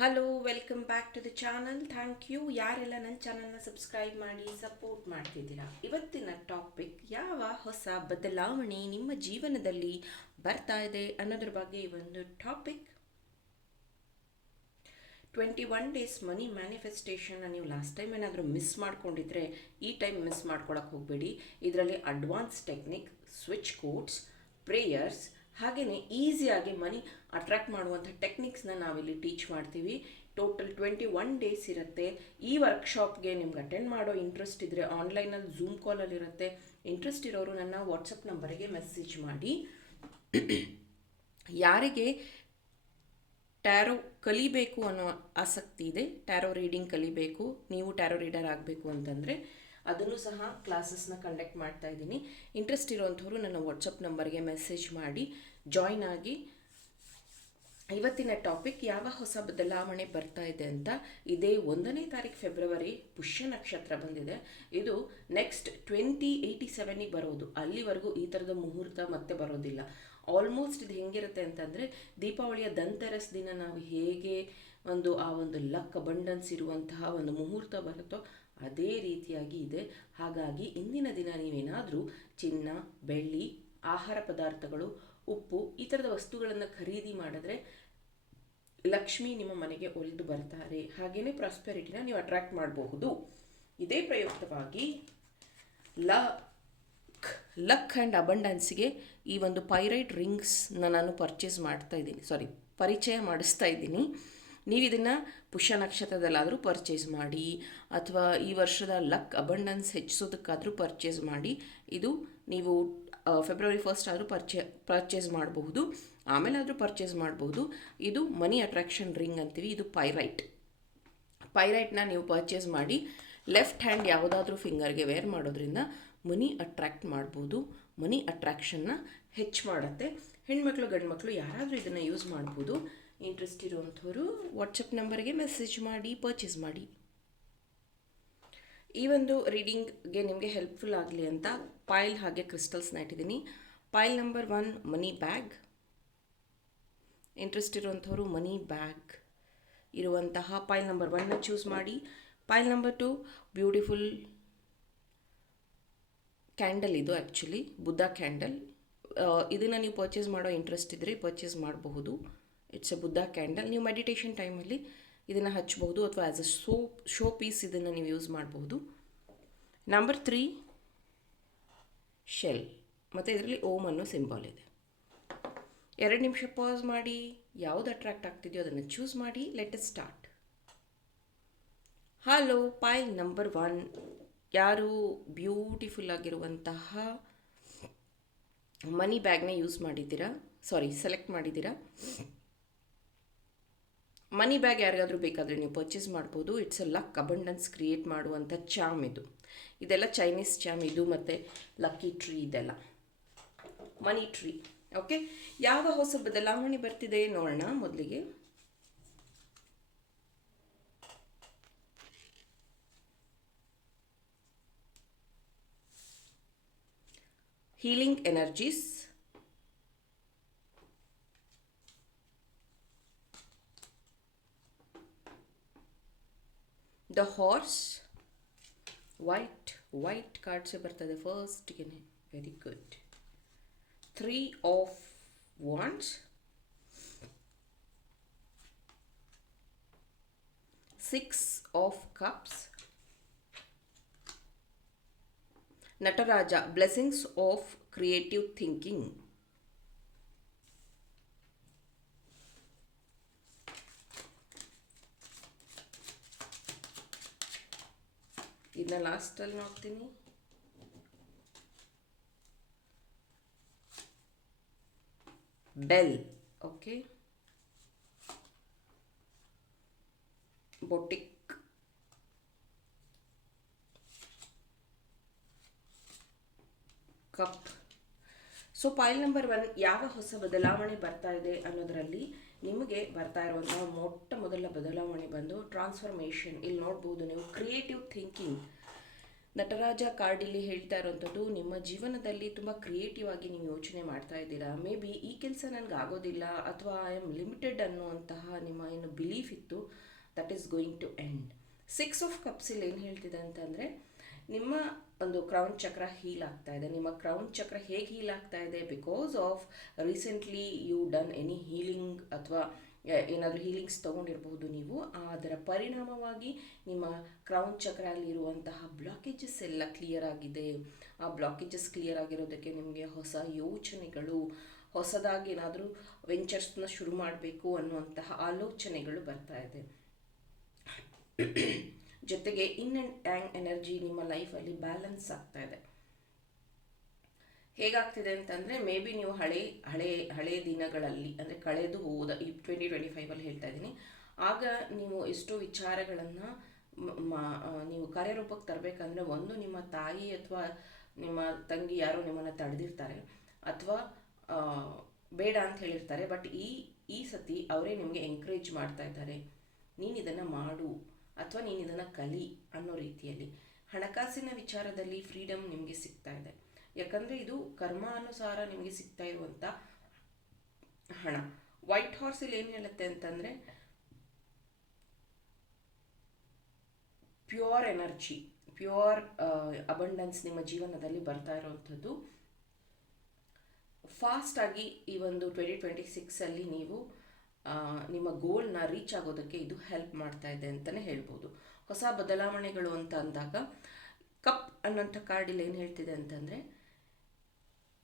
Hello, welcome back to the channel. Thank you ಯಾರೆಲ್ಲ ನನ್ನ ಚಾನಲ್ನ ಸಬ್ಸ್ಕ್ರೈಬ್ ಮಾಡಿ ಸಪೋರ್ಟ್ ಮಾಡ್ತಿದ್ದೀರಾ. ಇವತ್ತಿನ ಟಾಪಿಕ್ ಯಾವ ಹೊಸ ಬದಲಾವಣೆ ನಿಮ್ಮ ಜೀವನದಲ್ಲಿ ಬರ್ತಾ ಇದೆ ಅನ್ನೋದ್ರ ಬಗ್ಗೆ ಈ ಒಂದು ಟಾಪಿಕ್. 21 ಡೇಸ್ ಮನಿ ಮ್ಯಾನಿಫೆಸ್ಟೇಷನ್ನ ನೀವು ಲಾಸ್ಟ್ ಟೈಮ್ ಏನಾದರೂ ಮಿಸ್ ಮಾಡ್ಕೊಂಡಿದ್ರೆ ಈ ಟೈಮ್ ಮಿಸ್ ಮಾಡ್ಕೊಳಕ್ಕೆ ಹೋಗಬೇಡಿ. ಇದರಲ್ಲಿ advance technique, switch codes, prayers ಹಾಗೆಯೇ ಈಸಿಯಾಗಿ ಮನಿ ಅಟ್ರಾಕ್ಟ್ ಮಾಡುವಂಥ ಟೆಕ್ನಿಕ್ಸ್ನ ನಾವಿಲ್ಲಿ ಟೀಚ್ ಮಾಡ್ತೀವಿ. ಟೋಟಲ್ 21 ಡೇಸ್ ಇರುತ್ತೆ. ಈ ವರ್ಕ್ಶಾಪ್ಗೆ ನಿಮ್ಗೆ ಅಟೆಂಡ್ ಮಾಡೋ ಇಂಟ್ರೆಸ್ಟ್ ಇದ್ದರೆ ಆನ್ಲೈನಲ್ಲಿ ಝೂಮ್ ಕಾಲಲ್ಲಿ ಇರುತ್ತೆ. ಇಂಟ್ರೆಸ್ಟ್ ಇರೋರು ನನ್ನ ವಾಟ್ಸಪ್ ನಂಬರಿಗೆ ಮೆಸೇಜ್ ಮಾಡಿ. ಯಾರಿಗೆ ಟ್ಯಾರೋ ಕಲಿಬೇಕು ಅನ್ನೋ ಆಸಕ್ತಿ ಇದೆ, ಟ್ಯಾರೋ ರೀಡಿಂಗ್ ಕಲಿಬೇಕು, ನೀವು ಟ್ಯಾರೋ ರೀಡರ್ ಆಗಬೇಕು ಅಂತಂದರೆ ಅದನ್ನು ಸಹ ಕ್ಲಾಸಸ್ನ ಕಂಡಕ್ಟ್ ಮಾಡ್ತಾ ಇದ್ದೀನಿ. ಇಂಟ್ರೆಸ್ಟ್ ಇರೋವಂಥವ್ರು ನನ್ನ ವಾಟ್ಸಪ್ ನಂಬರ್ಗೆ ಮೆಸೇಜ್ ಮಾಡಿ ಜಾಯ್ನ್ ಆಗಿ. ಇವತ್ತಿನ ಟಾಪಿಕ್ ಯಾವ ಹೊಸ ಬದಲಾವಣೆ ಬರ್ತಾ ಇದೆ ಅಂತ. ಇದೇ 1ನೇ ತಾರೀಕು ಫೆಬ್ರವರಿ ಪುಷ್ಯ ನಕ್ಷತ್ರ ಬಂದಿದೆ. ಇದು ನೆಕ್ಸ್ಟ್ 2087ಗೆ ಬರೋದು. ಅಲ್ಲಿವರೆಗೂ ಈ ಥರದ ಮುಹೂರ್ತ ಮತ್ತೆ ಬರೋದಿಲ್ಲ. ಆಲ್ಮೋಸ್ಟ್ ಇದು ಹೆಂಗಿರುತ್ತೆ ಅಂತಂದರೆ, ದೀಪಾವಳಿಯ ಧನ್ತೆರಸ್ ದಿನ ನಾವು ಹೇಗೆ ಆ ಒಂದು ಲಕ್ ಅಬಂಡೆನ್ಸ್ ಇರುವಂತಹ ಒಂದು ಮುಹೂರ್ತ ಬರುತ್ತೋ ಅದೇ ರೀತಿಯಾಗಿ ಇದೆ. ಹಾಗಾಗಿ ಇಂದಿನ ದಿನ ನೀವೇನಾದರೂ ಚಿನ್ನ, ಬೆಳ್ಳಿ, ಆಹಾರ ಪದಾರ್ಥಗಳು, ಉಪ್ಪು ಈ ಥರದ ವಸ್ತುಗಳನ್ನು ಖರೀದಿ ಮಾಡಿದ್ರೆ ಲಕ್ಷ್ಮಿ ನಿಮ್ಮ ಮನೆಗೆ ಒಲಿದು ಬರ್ತಾರೆ. ಹಾಗೆಯೇ ಪ್ರಾಸ್ಪೆರಿಟಿನ ನೀವು ಅಟ್ರಾಕ್ಟ್ ಮಾಡಬಹುದು. ಇದೇ ಪ್ರಯುಕ್ತವಾಗಿ ಲಕ್ ಆ್ಯಂಡ್ ಅಬಂಡೆನ್ಸ್ಗೆ ಈ ಒಂದು ಪೈರೈಟ್ ರಿಂಗ್ಸ್ನ ನಾನು ಪರಿಚಯ ಮಾಡಿಸ್ತಾ ಇದ್ದೀನಿ. ನೀವು ಇದನ್ನು ಪುಷ್ಯ ನಕ್ಷತ್ರದಲ್ಲಾದರೂ ಪರ್ಚೇಸ್ ಮಾಡಿ, ಅಥವಾ ಈ ವರ್ಷದ ಲಕ್ ಅಬಂಡೆನ್ಸ್ ಹೆಚ್ಚಿಸೋದಕ್ಕಾದರೂ ಪರ್ಚೇಸ್ ಮಾಡಿ. ಇದು ನೀವು ಫೆಬ್ರವರಿ 1 ಆದರೂ ಪರ್ಚೇಸ್ ಮಾಡಬಹುದು, ಆಮೇಲೆ ಆದರೂ ಪರ್ಚೇಸ್ ಮಾಡಬಹುದು. ಇದು ಮನಿ ಅಟ್ರಾಕ್ಷನ್ ರಿಂಗ್ ಅಂತೀವಿ. ಇದು ಪೈರೈಟ್ನ ನೀವು ಪರ್ಚೇಸ್ ಮಾಡಿ ಲೆಫ್ಟ್ ಹ್ಯಾಂಡ್ ಯಾವುದಾದ್ರೂ ಫಿಂಗರ್ಗೆ ವೇರ್ ಮಾಡೋದ್ರಿಂದ ಮನಿ ಅಟ್ರಾಕ್ಟ್ ಮಾಡ್ಬೋದು. ಮನಿ ಅಟ್ರಾಕ್ಷನ್ನ ಹೆಚ್ಚು ಮಾಡುತ್ತೆ. ಹೆಣ್ಮಕ್ಳು ಗಂಡ್ಮಕ್ಳು ಯಾರಾದರೂ ಇದನ್ನು ಯೂಸ್ ಮಾಡ್ಬೋದು. ಇಂಟ್ರೆಸ್ಟ್ ಇರುವಂಥವ್ರು ವಾಟ್ಸಪ್ ನಂಬರ್ಗೆ ಮೆಸೇಜ್ ಮಾಡಿ ಪರ್ಚೇಸ್ ಮಾಡಿ. ಈ ಒಂದು ರೀಡಿಂಗ್ಗೆ ನಿಮಗೆ ಹೆಲ್ಪ್ಫುಲ್ ಆಗಲಿ ಅಂತ ಪೈಲ್ ಹಾಗೆ ಕ್ರಿಸ್ಟಲ್ಸ್ನ ಇಟ್ಟಿದ್ದೀನಿ. ಪೈಲ್ ನಂಬರ್ 1 ಮನಿ ಬ್ಯಾಗ್. ಇಂಟ್ರೆಸ್ಟ್ ಇರುವಂಥವ್ರು ಮನಿ ಬ್ಯಾಗ್ ಇರುವಂತಹ ಪೈಲ್ ನಂಬರ್ 1ನ ಚೂಸ್ ಮಾಡಿ. ಪೈಲ್ ನಂಬರ್ 2 ಬ್ಯೂಟಿಫುಲ್ ಕ್ಯಾಂಡಲ್. ಇದು ಆ್ಯಕ್ಚುಲಿ ಬುದ್ಧ ಕ್ಯಾಂಡಲ್. ಇದನ್ನು ನೀವು ಪರ್ಚೇಸ್ ಮಾಡೋ ಇಂಟ್ರೆಸ್ಟ್ ಇದ್ದರೆ ಪರ್ಚೇಸ್ ಮಾಡಬಹುದು. It's A Buddha candle. ನೀವು ಮೆಡಿಟೇಷನ್ ಟೈಮಲ್ಲಿ ಇದನ್ನು ಹಚ್ಚಬಹುದು, ಅಥವಾ ಆ್ಯಸ್ ಅ ಶೋ ಪೀಸ್ ಇದನ್ನು ನೀವು ಯೂಸ್ ಮಾಡಬಹುದು. ನಂಬರ್ 3 ಶೆಲ್, ಮತ್ತು ಇದರಲ್ಲಿ ಓಮ್ ಅನ್ನೋ ಸಿಂಬಲ್ ಇದೆ. 2 ನಿಮಿಷ ಪಾಸ್ ಮಾಡಿ, ಯಾವುದು ಅಟ್ರಾಕ್ಟ್ ಆಗ್ತಿದೆಯೋ ಅದನ್ನು ಚೂಸ್ ಮಾಡಿ. Let us start. Hello, ಪೈಲ್ number 1 ಯಾರು ಬ್ಯೂಟಿಫುಲ್ ಆಗಿರುವಂತಹ ಮನಿ ಬ್ಯಾಗ್ನ ಸೆಲೆಕ್ಟ್ ಮಾಡಿದ್ದೀರಾ. ಮನಿ ಬ್ಯಾಗ್ ಯಾರಿಗಾದರೂ ಬೇಕಾದರೆ ನೀವು ಪರ್ಚೇಸ್ ಮಾಡ್ಬೋದು. It's a luck abundance create ಮಾಡುವಂಥ ಚಾಮ್ ಇದೆಲ್ಲ ಚೈನೀಸ್ ಚಾಮ್ ಇದು, ಮತ್ತು ಲಕ್ಕಿ ಟ್ರೀ, ಇದೆಲ್ಲ ಮನಿ ಟ್ರೀ. ಓಕೆ, ಯಾವ ಹೊಸ ಬದಲಾವಣೆ ಬರ್ತಿದೆ ನೋಡೋಣ. ಮೊದಲಿಗೆ healing energies, the horse, white cards ಬರ್ತದೆ ಫಸ್ಟ್ಗೆ. Very good. 3 of wands, 6 of cups, Nataraja, blessings of creative thinking. ಇದನ್ನ ಲಾಸ್ಟಲ್ಲಿ ನೋಡ್ತೀನಿ. Bell, okay. Boutique, cup. So ಪೈಲ್ number 1 ಯಾವ ಹೊಸ ಬದಲಾವಣೆ ಬರ್ತಾ ಇದೆ ಅನ್ನೋದರಲ್ಲಿ ನಿಮಗೆ ಬರ್ತಾ ಇರುವಂತಹ ಮೊದಲ ಬದಲಾವಣೆ ಬಂದು ಟ್ರಾನ್ಸ್ಫಾರ್ಮೇಷನ್. ಇಲ್ಲಿ ನೋಡ್ಬೋದು ನೀವು, ಕ್ರಿಯೇಟಿವ್ ಥಿಂಕಿಂಗ್. ನಟರಾಜ ಕಾರ್ಡಿಲ್ಲಿ ಹೇಳ್ತಾ ಇರೋವಂಥದ್ದು, ನಿಮ್ಮ ಜೀವನದಲ್ಲಿ ತುಂಬ ಕ್ರಿಯೇಟಿವ್ ಆಗಿ ನೀವು ಯೋಚನೆ ಮಾಡ್ತಾ ಇದ್ದೀರಾ. ಮೇ ಬಿ ಈ ಕೆಲಸ ನನಗೆ ಆಗೋದಿಲ್ಲ ಅಥವಾ ಐ ಆಮ್ ಲಿಮಿಟೆಡ್ ಅನ್ನುವಂತಹ ನಿಮ್ಮ ಏನು ಬಿಲೀಫ್ ಇತ್ತು, that is going to end. 6 of ಕಪ್ಸಲ್ಲಿ ಏನು ಹೇಳ್ತಿದೆ ಅಂತಂದರೆ, ನಿಮ್ಮ ಒಂದು ಕ್ರೌನ್ ಚಕ್ರ ಹೀಲ್ ಆಗ್ತಾ ಇದೆ. ನಿಮ್ಮ ಕ್ರೌನ್ ಚಕ್ರ ಹೇಗೆ ಹೀಲ್ ಆಗ್ತಾ ಇದೆ? Because of recently you done any healing ಅಥವಾ ಏನಾದರೂ ಹೀಲಿಂಗ್ಸ್ ತೊಗೊಂಡಿರ್ಬೋದು ನೀವು. ಅದರ ಪರಿಣಾಮವಾಗಿ ನಿಮ್ಮ ಕ್ರೌನ್ ಚಕ್ರಲ್ಲಿರುವಂತಹ ಬ್ಲಾಕೇಜಸ್ ಎಲ್ಲ ಕ್ಲಿಯರ್ ಆಗಿದೆ. ಆ ಬ್ಲಾಕೇಜಸ್ ಕ್ಲಿಯರ್ ಆಗಿರೋದಕ್ಕೆ ನಿಮಗೆ ಹೊಸ ಯೋಚನೆಗಳು, ಹೊಸದಾಗಿ ಏನಾದರೂ ವೆಂಚರ್ಸ್ನ ಶುರು ಮಾಡಬೇಕು ಅನ್ನುವಂತಹ ಆಲೋಚನೆಗಳು ಬರ್ತಾ ಇದೆ. ಜೊತೆಗೆ ಇನ್ ಆ್ಯಂಡ್ ಟ್ಯಾಂಗ್ ಎನರ್ಜಿ ನಿಮ್ಮ ಲೈಫಲ್ಲಿ ಬ್ಯಾಲೆನ್ಸ್ ಆಗ್ತಾ ಇದೆ. ಹೇಗಾಗ್ತಿದೆ ಅಂತಂದರೆ, ಮೇ ಬಿ ನೀವು ಹಳೆ ದಿನಗಳಲ್ಲಿ ಅಂದರೆ ಕಳೆದು ಹೋದ ಈ 2025 ಹೇಳ್ತಾ ಇದ್ದೀನಿ, ಆಗ ನೀವು ಎಷ್ಟೋ ವಿಚಾರಗಳನ್ನು ನೀವು ಕಾರ್ಯರೂಪಕ್ಕೆ ತರಬೇಕಂದ್ರೆ, ಒಂದು ನಿಮ್ಮ ತಾಯಿ ಅಥವಾ ನಿಮ್ಮ ತಂಗಿ ಯಾರೋ ನಿಮ್ಮನ್ನು ತಡೆದಿರ್ತಾರೆ ಅಥವಾ ಬೇಡ ಅಂತ ಹೇಳಿರ್ತಾರೆ. ಬಟ್ ಈ ಸತಿ ಅವರೇ ನಿಮಗೆ ಎಂಕರೇಜ್ ಮಾಡ್ತಾ ಇದ್ದಾರೆ, ನೀನು ಇದನ್ನು ಮಾಡು ಅಥವಾ ನೀನು ಇದನ್ನು ಕಲಿ ಅನ್ನೋ ರೀತಿಯಲ್ಲಿ. ಹಣಕಾಸಿನ ವಿಚಾರದಲ್ಲಿ ಫ್ರೀಡಮ್ ನಿಮಗೆ ಸಿಗ್ತಾ ಇದೆ. ಯಾಕಂದರೆ ಇದು ಕರ್ಮಾನುಸಾರ ನಿಮಗೆ ಸಿಗ್ತಾ ಇರುವಂಥ ಹಣ. ವೈಟ್ ಹಾರ್ಸಲ್ಲಿ ಏನು ಹೇಳುತ್ತೆ ಅಂತಂದರೆ, ಪ್ಯೂರ್ ಎನರ್ಜಿ, ಪ್ಯೂರ್ ಅಬಂಡೆನ್ಸ್ ನಿಮ್ಮ ಜೀವನದಲ್ಲಿ ಬರ್ತಾ ಇರುವಂಥದ್ದು. ಫಾಸ್ಟಾಗಿ ಈ ಒಂದು 2026ಅಲ್ಲಿ ನೀವು ನಿಮ್ಮ ಗೋಲ್ನ ರೀಚ್ ಆಗೋದಕ್ಕೆ ಇದು ಹೆಲ್ಪ್ ಮಾಡ್ತಾ ಇದೆ ಅಂತಲೇ ಹೇಳ್ಬೋದು. ಹೊಸ ಬದಲಾವಣೆಗಳು ಅಂತ ಅಂದಾಗ, ಕಪ್ ಅನ್ನೋಂಥ ಕಾರ್ಡಿಲ್ಲಿ ಏನು ಹೇಳ್ತಿದೆ ಅಂತಂದರೆ,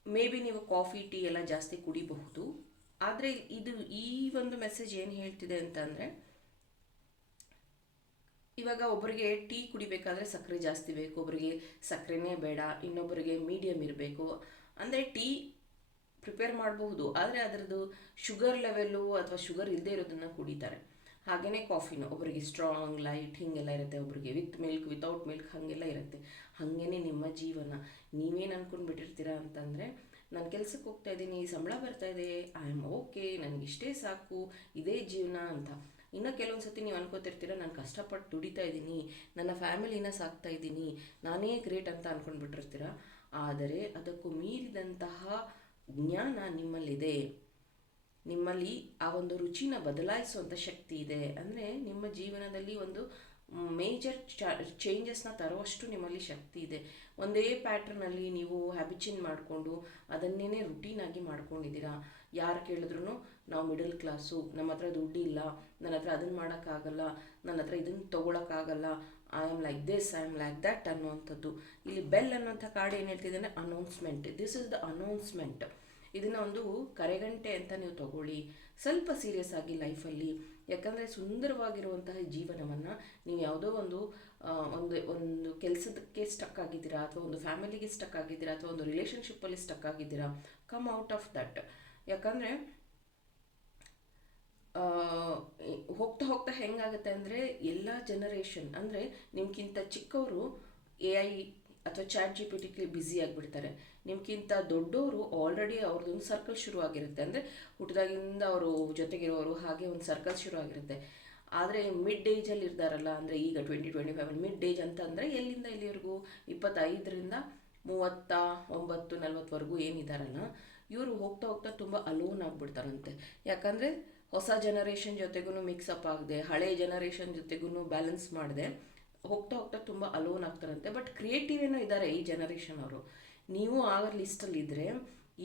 ಮೇ ಬಿ ನೀವು ಕಾಫಿ ಟೀ ಎಲ್ಲ ಜಾಸ್ತಿ ಕುಡಿಬಹುದು. ಆದರೆ ಈ ಒಂದು ಮೆಸೇಜ್ ಏನು ಹೇಳ್ತಿದೆ ಅಂತಂದರೆ, ಇವಾಗ ಒಬ್ಬರಿಗೆ ಟೀ ಕುಡಿಬೇಕಾದ್ರೆ ಸಕ್ಕರೆ ಜಾಸ್ತಿ ಬೇಕು, ಒಬ್ಬರಿಗೆ ಸಕ್ಕರೆನೇ ಬೇಡ, ಇನ್ನೊಬ್ಬರಿಗೆ ಮೀಡಿಯಮ್ ಇರಬೇಕು. ಅಂದರೆ ಟೀ ಪ್ರಿಪೇರ್ ಮಾಡಬಹುದು, ಆದರೆ ಅದರದ್ದು ಶುಗರ್ ಲೆವೆಲ್ಲು ಅಥವಾ ಶುಗರ್ ಇಲ್ಲದೆ ಇರೋದನ್ನು ಕುಡಿತಾರೆ. ಹಾಗೆಯೇ ಕಾಫಿನೂ ಒಬ್ಬರಿಗೆ ಸ್ಟ್ರಾಂಗ್, ಲೈಟ್ ಹೀಗೆಲ್ಲ ಇರುತ್ತೆ, ಒಬ್ಬರಿಗೆ ವಿತ್ ಮಿಲ್ಕ್, ವಿತೌಟ್ ಮಿಲ್ಕ್ ಹಾಗೆಲ್ಲ ಇರುತ್ತೆ. ಹಾಗೇ ನಿಮ್ಮ ಜೀವನ ನೀವೇನು ಅಂದ್ಕೊಂಡು ಬಿಟ್ಟಿರ್ತೀರಾ ಅಂತಂದರೆ, ನಾನು ಕೆಲಸಕ್ಕೆ ಹೋಗ್ತಾ ಇದ್ದೀನಿ, ಸಂಬಳ ಬರ್ತಾ ಇದೆ, ಐ ಆಮ್ ಓಕೆ, ನನಗಿಷ್ಟೇ ಸಾಕು, ಇದೇ ಜೀವನ ಅಂತ. ಇನ್ನು ಕೆಲವೊಂದು ಸತಿ ನೀವು ಅನ್ಕೋತಿರ್ತೀರ, ನಾನು ಕಷ್ಟಪಟ್ಟು ದುಡಿತಾ ಇದ್ದೀನಿ, ನನ್ನ ಫ್ಯಾಮಿಲಿನ ಸಾಕ್ತಾ ಇದ್ದೀನಿ, ನಾನೇ ಗ್ರೇಟ್ ಅಂತ ಅಂದ್ಕೊಂಡ್ಬಿಟ್ಟಿರ್ತೀರ. ಆದರೆ ಅದಕ್ಕೂ ಮೀರಿದಂತಹ ಜ್ಞಾನ ನಿಮ್ಮಲ್ಲಿದೆ. ನಿಮ್ಮಲ್ಲಿ ಆ ಒಂದು ರುಚಿನ ಬದಲಾಯಿಸುವಂಥ ಶಕ್ತಿ ಇದೆ. ಅಂದರೆ ನಿಮ್ಮ ಜೀವನದಲ್ಲಿ ಒಂದು ಮೇಜರ್ ಚೇಂಜಸ್ನ ತರುವಷ್ಟು ನಿಮ್ಮಲ್ಲಿ ಶಕ್ತಿ ಇದೆ. ಒಂದೇ ಪ್ಯಾಟ್ರನಲ್ಲಿ ನೀವು ಹ್ಯಾಬಿಚುನ್ ಮಾಡಿಕೊಂಡು ಅದನ್ನೇ ರುಟೀನಾಗಿ ಮಾಡ್ಕೊಂಡಿದ್ದೀರಾ. ಯಾರು ಕೇಳಿದ್ರು ನಾವು ಮಿಡಲ್ ಕ್ಲಾಸು, ನಮ್ಮ ಹತ್ರ ದುಡ್ಡಿಲ್ಲ, ನನ್ನ ಹತ್ರ ಅದನ್ನು ಮಾಡೋಕ್ಕಾಗಲ್ಲ, ನನ್ನ ಹತ್ರ ಇದನ್ನು ತೊಗೊಳಕ್ಕಾಗಲ್ಲ, I am like this, I am like that ಅನ್ನುವಂಥದ್ದು. ಇಲ್ಲಿ ಬೆಲ್ ಅನ್ನೋಂಥ ಕಾರ್ಡ್ ಏನು ಹೇಳ್ತಿದೆ ಅಂದರೆ, announcement. This is the announcement. ಇದನ್ನು ಒಂದು ಕರೆಗಂಟೆ ಅಂತ ನೀವು ತಗೊಳ್ಳಿ, ಸ್ವಲ್ಪ ಸೀರಿಯಸ್ ಆಗಿ ಲೈಫಲ್ಲಿ. ಯಾಕಂದರೆ ಸುಂದರವಾಗಿರುವಂತಹ ಜೀವನವನ್ನು ನೀವು ಯಾವುದೋ ಒಂದು ಕೆಲಸಕ್ಕೆ ಸ್ಟಕ್ ಆಗಿದ್ದೀರಾ, ಅಥವಾ ಒಂದು ಫ್ಯಾಮಿಲಿಗೆ ಸ್ಟಕ್ ಆಗಿದ್ದೀರಾ, ಅಥವಾ ಒಂದು ರಿಲೇಷನ್ಶಿಪ್ಪಲ್ಲಿ ಸ್ಟಕ್ ಆಗಿದ್ದೀರಾ, ಕಮ್ ಔಟ್ ಆಫ್ ದಟ್. ಯಾಕಂದರೆ ಹೋಗ್ತಾ ಹೋಗ್ತಾ ಹೆಂಗಾಗುತ್ತೆ ಅಂದರೆ, ಎಲ್ಲ ಜನರೇಷನ್ ಅಂದರೆ ನಿಮ್ಗಿಂತ ಚಿಕ್ಕವರು AI ಅಥವಾ ChatGPT ಬ್ಯುಸಿ ಆಗಿಬಿಡ್ತಾರೆ. ನಿಮ್ಗಿಂತ ದೊಡ್ಡವರು ಆಲ್ರೆಡಿ ಅವ್ರದ್ದೊಂದು ಸರ್ಕಲ್ ಶುರು ಆಗಿರುತ್ತೆ. ಅಂದರೆ ಹುಟ್ಟಿದಾಗಿಂದ ಅವರು ಜೊತೆಗಿರೋರು, ಹಾಗೆ ಒಂದು ಸರ್ಕಲ್ ಶುರು ಆಗಿರುತ್ತೆ. ಆದರೆ ಮಿಡ್ ಏಜಲ್ಲಿ ಇರ್ತಾರಲ್ಲ, ಅಂದರೆ ಈಗ 2025 ಮಿಡ್ ಏಜ್ ಅಂತ ಅಂದರೆ ಎಲ್ಲಿಂದ ಎಲ್ಲಿವರೆಗೂ 25ರಿಂದ 39, 40ವರೆಗೂ ಏನಿದಾರಲ್ಲ, ಇವರು ಹೋಗ್ತಾ ಹೋಗ್ತಾ ತುಂಬ ಅಲೋನ್ ಆಗಿಬಿಡ್ತಾರಂತೆ. ಯಾಕಂದರೆ ಹೊಸ ಜನರೇಷನ್ ಜೊತೆಗೂ ಮಿಕ್ಸಪ್ ಆಗದೆ, ಹಳೆ ಜನರೇಷನ್ ಜೊತೆಗೂ ಬ್ಯಾಲೆನ್ಸ್ ಮಾಡದೆ ಹೋಗ್ತಾ ಹೋಗ್ತಾ ತುಂಬ ಅಲೋನ್ ಆಗ್ತಾರಂತೆ. ಬಟ್ ಕ್ರಿಯೇಟಿವ್ ಏನೋ ಇದ್ದಾರೆ ಈ ಜನರೇಷನ್ ಅವರು. ನೀವು ಆ ಲಿಸ್ಟಲ್ಲಿದ್ದರೆ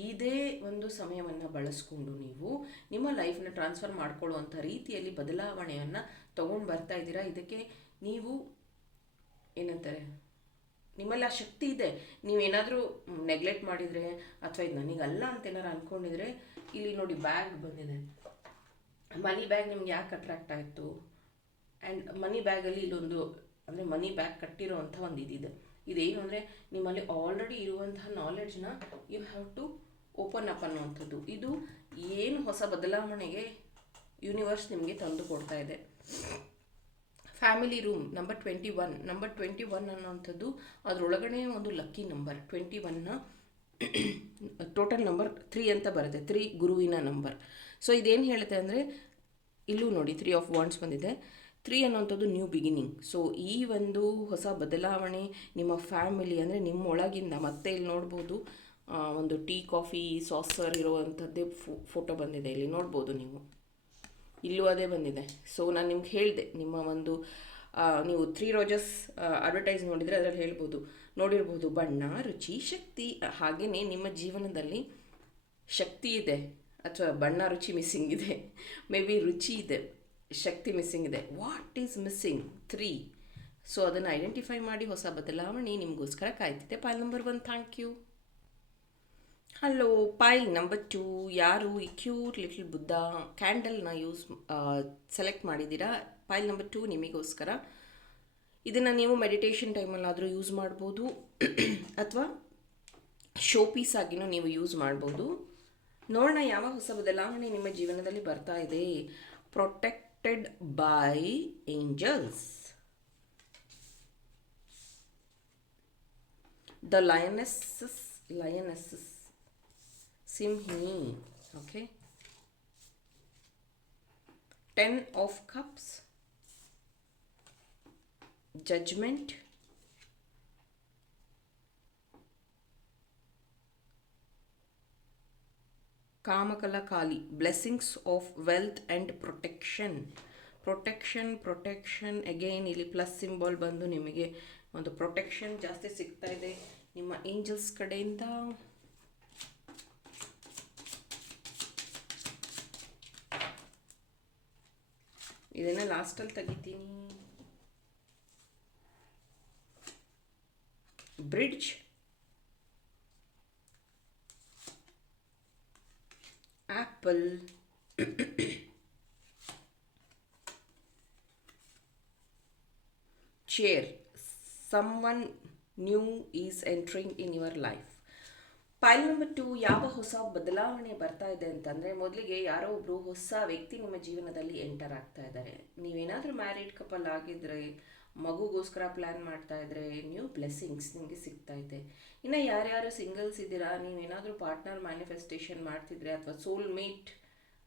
ಇದೇ ಒಂದು ಸಮಯವನ್ನು ಬಳಸ್ಕೊಂಡು ನೀವು ನಿಮ್ಮ ಲೈಫ್ನ ಟ್ರಾನ್ಸ್ಫರ್ ಮಾಡ್ಕೊಳ್ಳುವಂಥ ರೀತಿಯಲ್ಲಿ ಬದಲಾವಣೆಯನ್ನು ತೊಗೊಂಡು ಬರ್ತಾ ಇದ್ದೀರಾ. ಇದಕ್ಕೆ ನೀವು ಏನಂತಾರೆ, ನಿಮ್ಮಲ್ಲಿ ಆ ಶಕ್ತಿ ಇದೆ. ನೀವೇನಾದರೂ ನೆಗ್ಲೆಕ್ಟ್ ಮಾಡಿದರೆ ಅಥವಾ ಇದು ನನಗಲ್ಲ ಅಂತ ಏನಾರು ಅಂದ್ಕೊಂಡಿದ್ರೆ, ಇಲ್ಲಿ ನೋಡಿ ಬ್ಯಾಗ್ ಬಂದಿದೆ. ಮನಿ ಬ್ಯಾಗ್ ನಿಮ್ಗೆ ಯಾಕೆ ಅಟ್ರಾಕ್ಟ್ ಆಯಿತು? ಆ್ಯಂಡ್ ಮನಿ ಬ್ಯಾಗಲ್ಲಿ ಇಲ್ಲೊಂದು ಅಂದರೆ ಮನಿ ಬ್ಯಾಗ್ ಕಟ್ಟಿರೋವಂಥ ಒಂದು ಇದಿದೆ. ಇದೇನು ಅಂದರೆ, ನಿಮ್ಮಲ್ಲಿ ಆಲ್ರೆಡಿ ಇರುವಂತಹ ನಾಲೆಡ್ಜ್ನ you have to open up ಅನ್ನುವಂಥದ್ದು. ಇದು ಏನು ಹೊಸ ಬದಲಾವಣೆಗೆ ಯೂನಿವರ್ಸ್ ನಿಮಗೆ ತಂದು ಕೊಡ್ತಾ ಇದೆ. ಫ್ಯಾಮಿಲಿ ರೂಮ್ ನಂಬರ್ 21 ಅನ್ನೋವಂಥದ್ದು, ಅದರೊಳಗಡೆ ಒಂದು ಲಕ್ಕಿ ನಂಬರ್ 21ನ ಟೋಟಲ್ ನಂಬರ್ 3 ಅಂತ ಬರುತ್ತೆ. 3 ಗುರುವಿನ ನಂಬರ್. ಸೊ ಇದೇನು ಹೇಳುತ್ತೆ ಅಂದರೆ, ಇಲ್ಲೂ ನೋಡಿ 3 ಆಫ್ ವಾಂಡ್ಸ್ ಬಂದಿದೆ. 3 ಅನ್ನುವಂಥದ್ದು ನ್ಯೂ ಬಿಗಿನಿಂಗ್. ಸೊ ಈ ಒಂದು ಹೊಸ ಬದಲಾವಣೆ ನಿಮ್ಮ ಫ್ಯಾಮಿಲಿ ಅಂದರೆ ನಿಮ್ಮೊಳಗಿಂದ, ಮತ್ತೆ ಇಲ್ಲಿ ನೋಡ್ಬೋದು ಒಂದು ಟೀ ಕಾಫಿ ಸಾಸರ್ ಇರುವಂಥದ್ದೇ ಫೋಟೋ ಬಂದಿದೆ, ಇಲ್ಲಿ ನೋಡ್ಬೋದು ನೀವು, ಇಲ್ಲೂ ಅದೇ ಬಂದಿದೆ. ಸೊ ನಾನು ನಿಮ್ಗೆ ಹೇಳಿದೆ, ನಿಮ್ಮ ಒಂದು ನೀವು 3 ರೋಜಸ್ ಅಡ್ವರ್ಟೈಸ್ ನೋಡಿದರೆ ಅದರಲ್ಲಿ ನೋಡಿರ್ಬೋದು ಬಣ್ಣ, ರುಚಿ, ಶಕ್ತಿ. ಹಾಗೆಯೇ ನಿಮ್ಮ ಜೀವನದಲ್ಲಿ ಶಕ್ತಿ ಇದೆ ಅಥವಾ ಬಣ್ಣ ರುಚಿ ಮಿಸ್ಸಿಂಗ್ ಇದೆ, ಮೇ ಬಿ ರುಚಿ ಇದೆ, ಶಕ್ತಿ ಮಿಸ್ಸಿಂಗ್ ಇದೆ. What is missing? 3. ಸೊ ಅದನ್ನು ಐಡೆಂಟಿಫೈ ಮಾಡಿ ಹೊಸ ಬದಲಾವಣೆ ನಿಮಗೋಸ್ಕರ ಕಾಯ್ತಿದೆ. Pile number 1, thank you. Hello, ಪೈಲ್ number 2, ಯಾರು ಈ ಕ್ಯೂಟ್ ಲಿಟಲ್ ಬುದ್ಧ ಕ್ಯಾಂಡಲ್ನ ಸೆಲೆಕ್ಟ್ ಮಾಡಿದ್ದೀರಾ? ಪೈಲ್ ನಂಬರ್ 2 ನಿಮಗೋಸ್ಕರ. ಇದನ್ನು ನೀವು ಮೆಡಿಟೇಷನ್ ಟೈಮಲ್ಲಾದರೂ ಯೂಸ್ ಮಾಡ್ಬೋದು ಅಥವಾ ಶೋ ಪೀಸ್ ಆಗಿನೂ ನೀವು ಯೂಸ್ ಮಾಡ್ಬೋದು. ನೋಡೋಣ ಯಾವ ಹೊಸ ಬದಲಾವಣೆ ನಿಮ್ಮ ಜೀವನದಲ್ಲಿ ಬರ್ತಾ ಇದೆ. Protected by angels. The lionesses Simhini, okay. 10 of Cups, Judgment, Kamakala Kali, Blessings of Wealth and Protection. Protection again ಇಲ್ಲಿ ಪ್ಲಸ್ ಸಿಂಬಾಲ್ ಬಂದು ನಿಮಗೆ ಒಂದು ಪ್ರೊಟೆಕ್ಷನ್ ಜಾಸ್ತಿ ಸಿಗ್ತಾ ಇದೆ ನಿಮ್ಮ ಏಂಜಲ್ಸ್ ಕಡೆಯಿಂದ. ಇದನ್ನು ಲಾಸ್ಟಲ್ಲಿ ತೆಗಿತೀನಿ. Bridge, apple, chair. someone new is entering in your life. ಪೈಲ್ number 2, ಯಾವ ಹೊಸ ಬದಲಾವಣೆ ಬರ್ತಾ ಇದೆ ಅಂತಂದರೆ, ಮೊದಲಿಗೆ ಯಾರೋ ಒಬ್ಬರು ಹೊಸ ವ್ಯಕ್ತಿ ನಿಮ್ಮ ಜೀವನದಲ್ಲಿ ಎಂಟರ್ ಆಗ್ತಾ ಇದ್ದಾರೆ. ನೀವೇನಾದರೂ ಮ್ಯಾರಿಡ್ ಕಪಲ್ ಆಗಿದ್ದರೆ, ಮಗುಗೋಸ್ಕರ ಪ್ಲ್ಯಾನ್ ಮಾಡ್ತಾ ಇದ್ದರೆ, ನ್ಯೂ ಬ್ಲೆಸ್ಸಿಂಗ್ಸ್ ನಿಮಗೆ ಸಿಗ್ತಾ ಇದೆ. ಇನ್ನು ಯಾರ್ಯಾರು ಸಿಂಗಲ್ಸ್ ಇದ್ದೀರಾ, ನೀವೇನಾದರೂ ಪಾರ್ಟ್ನರ್ ಮ್ಯಾನಿಫೆಸ್ಟೇಷನ್ ಮಾಡ್ತಿದ್ರೆ ಅಥವಾ ಸೋಲ್ಮೇಟ್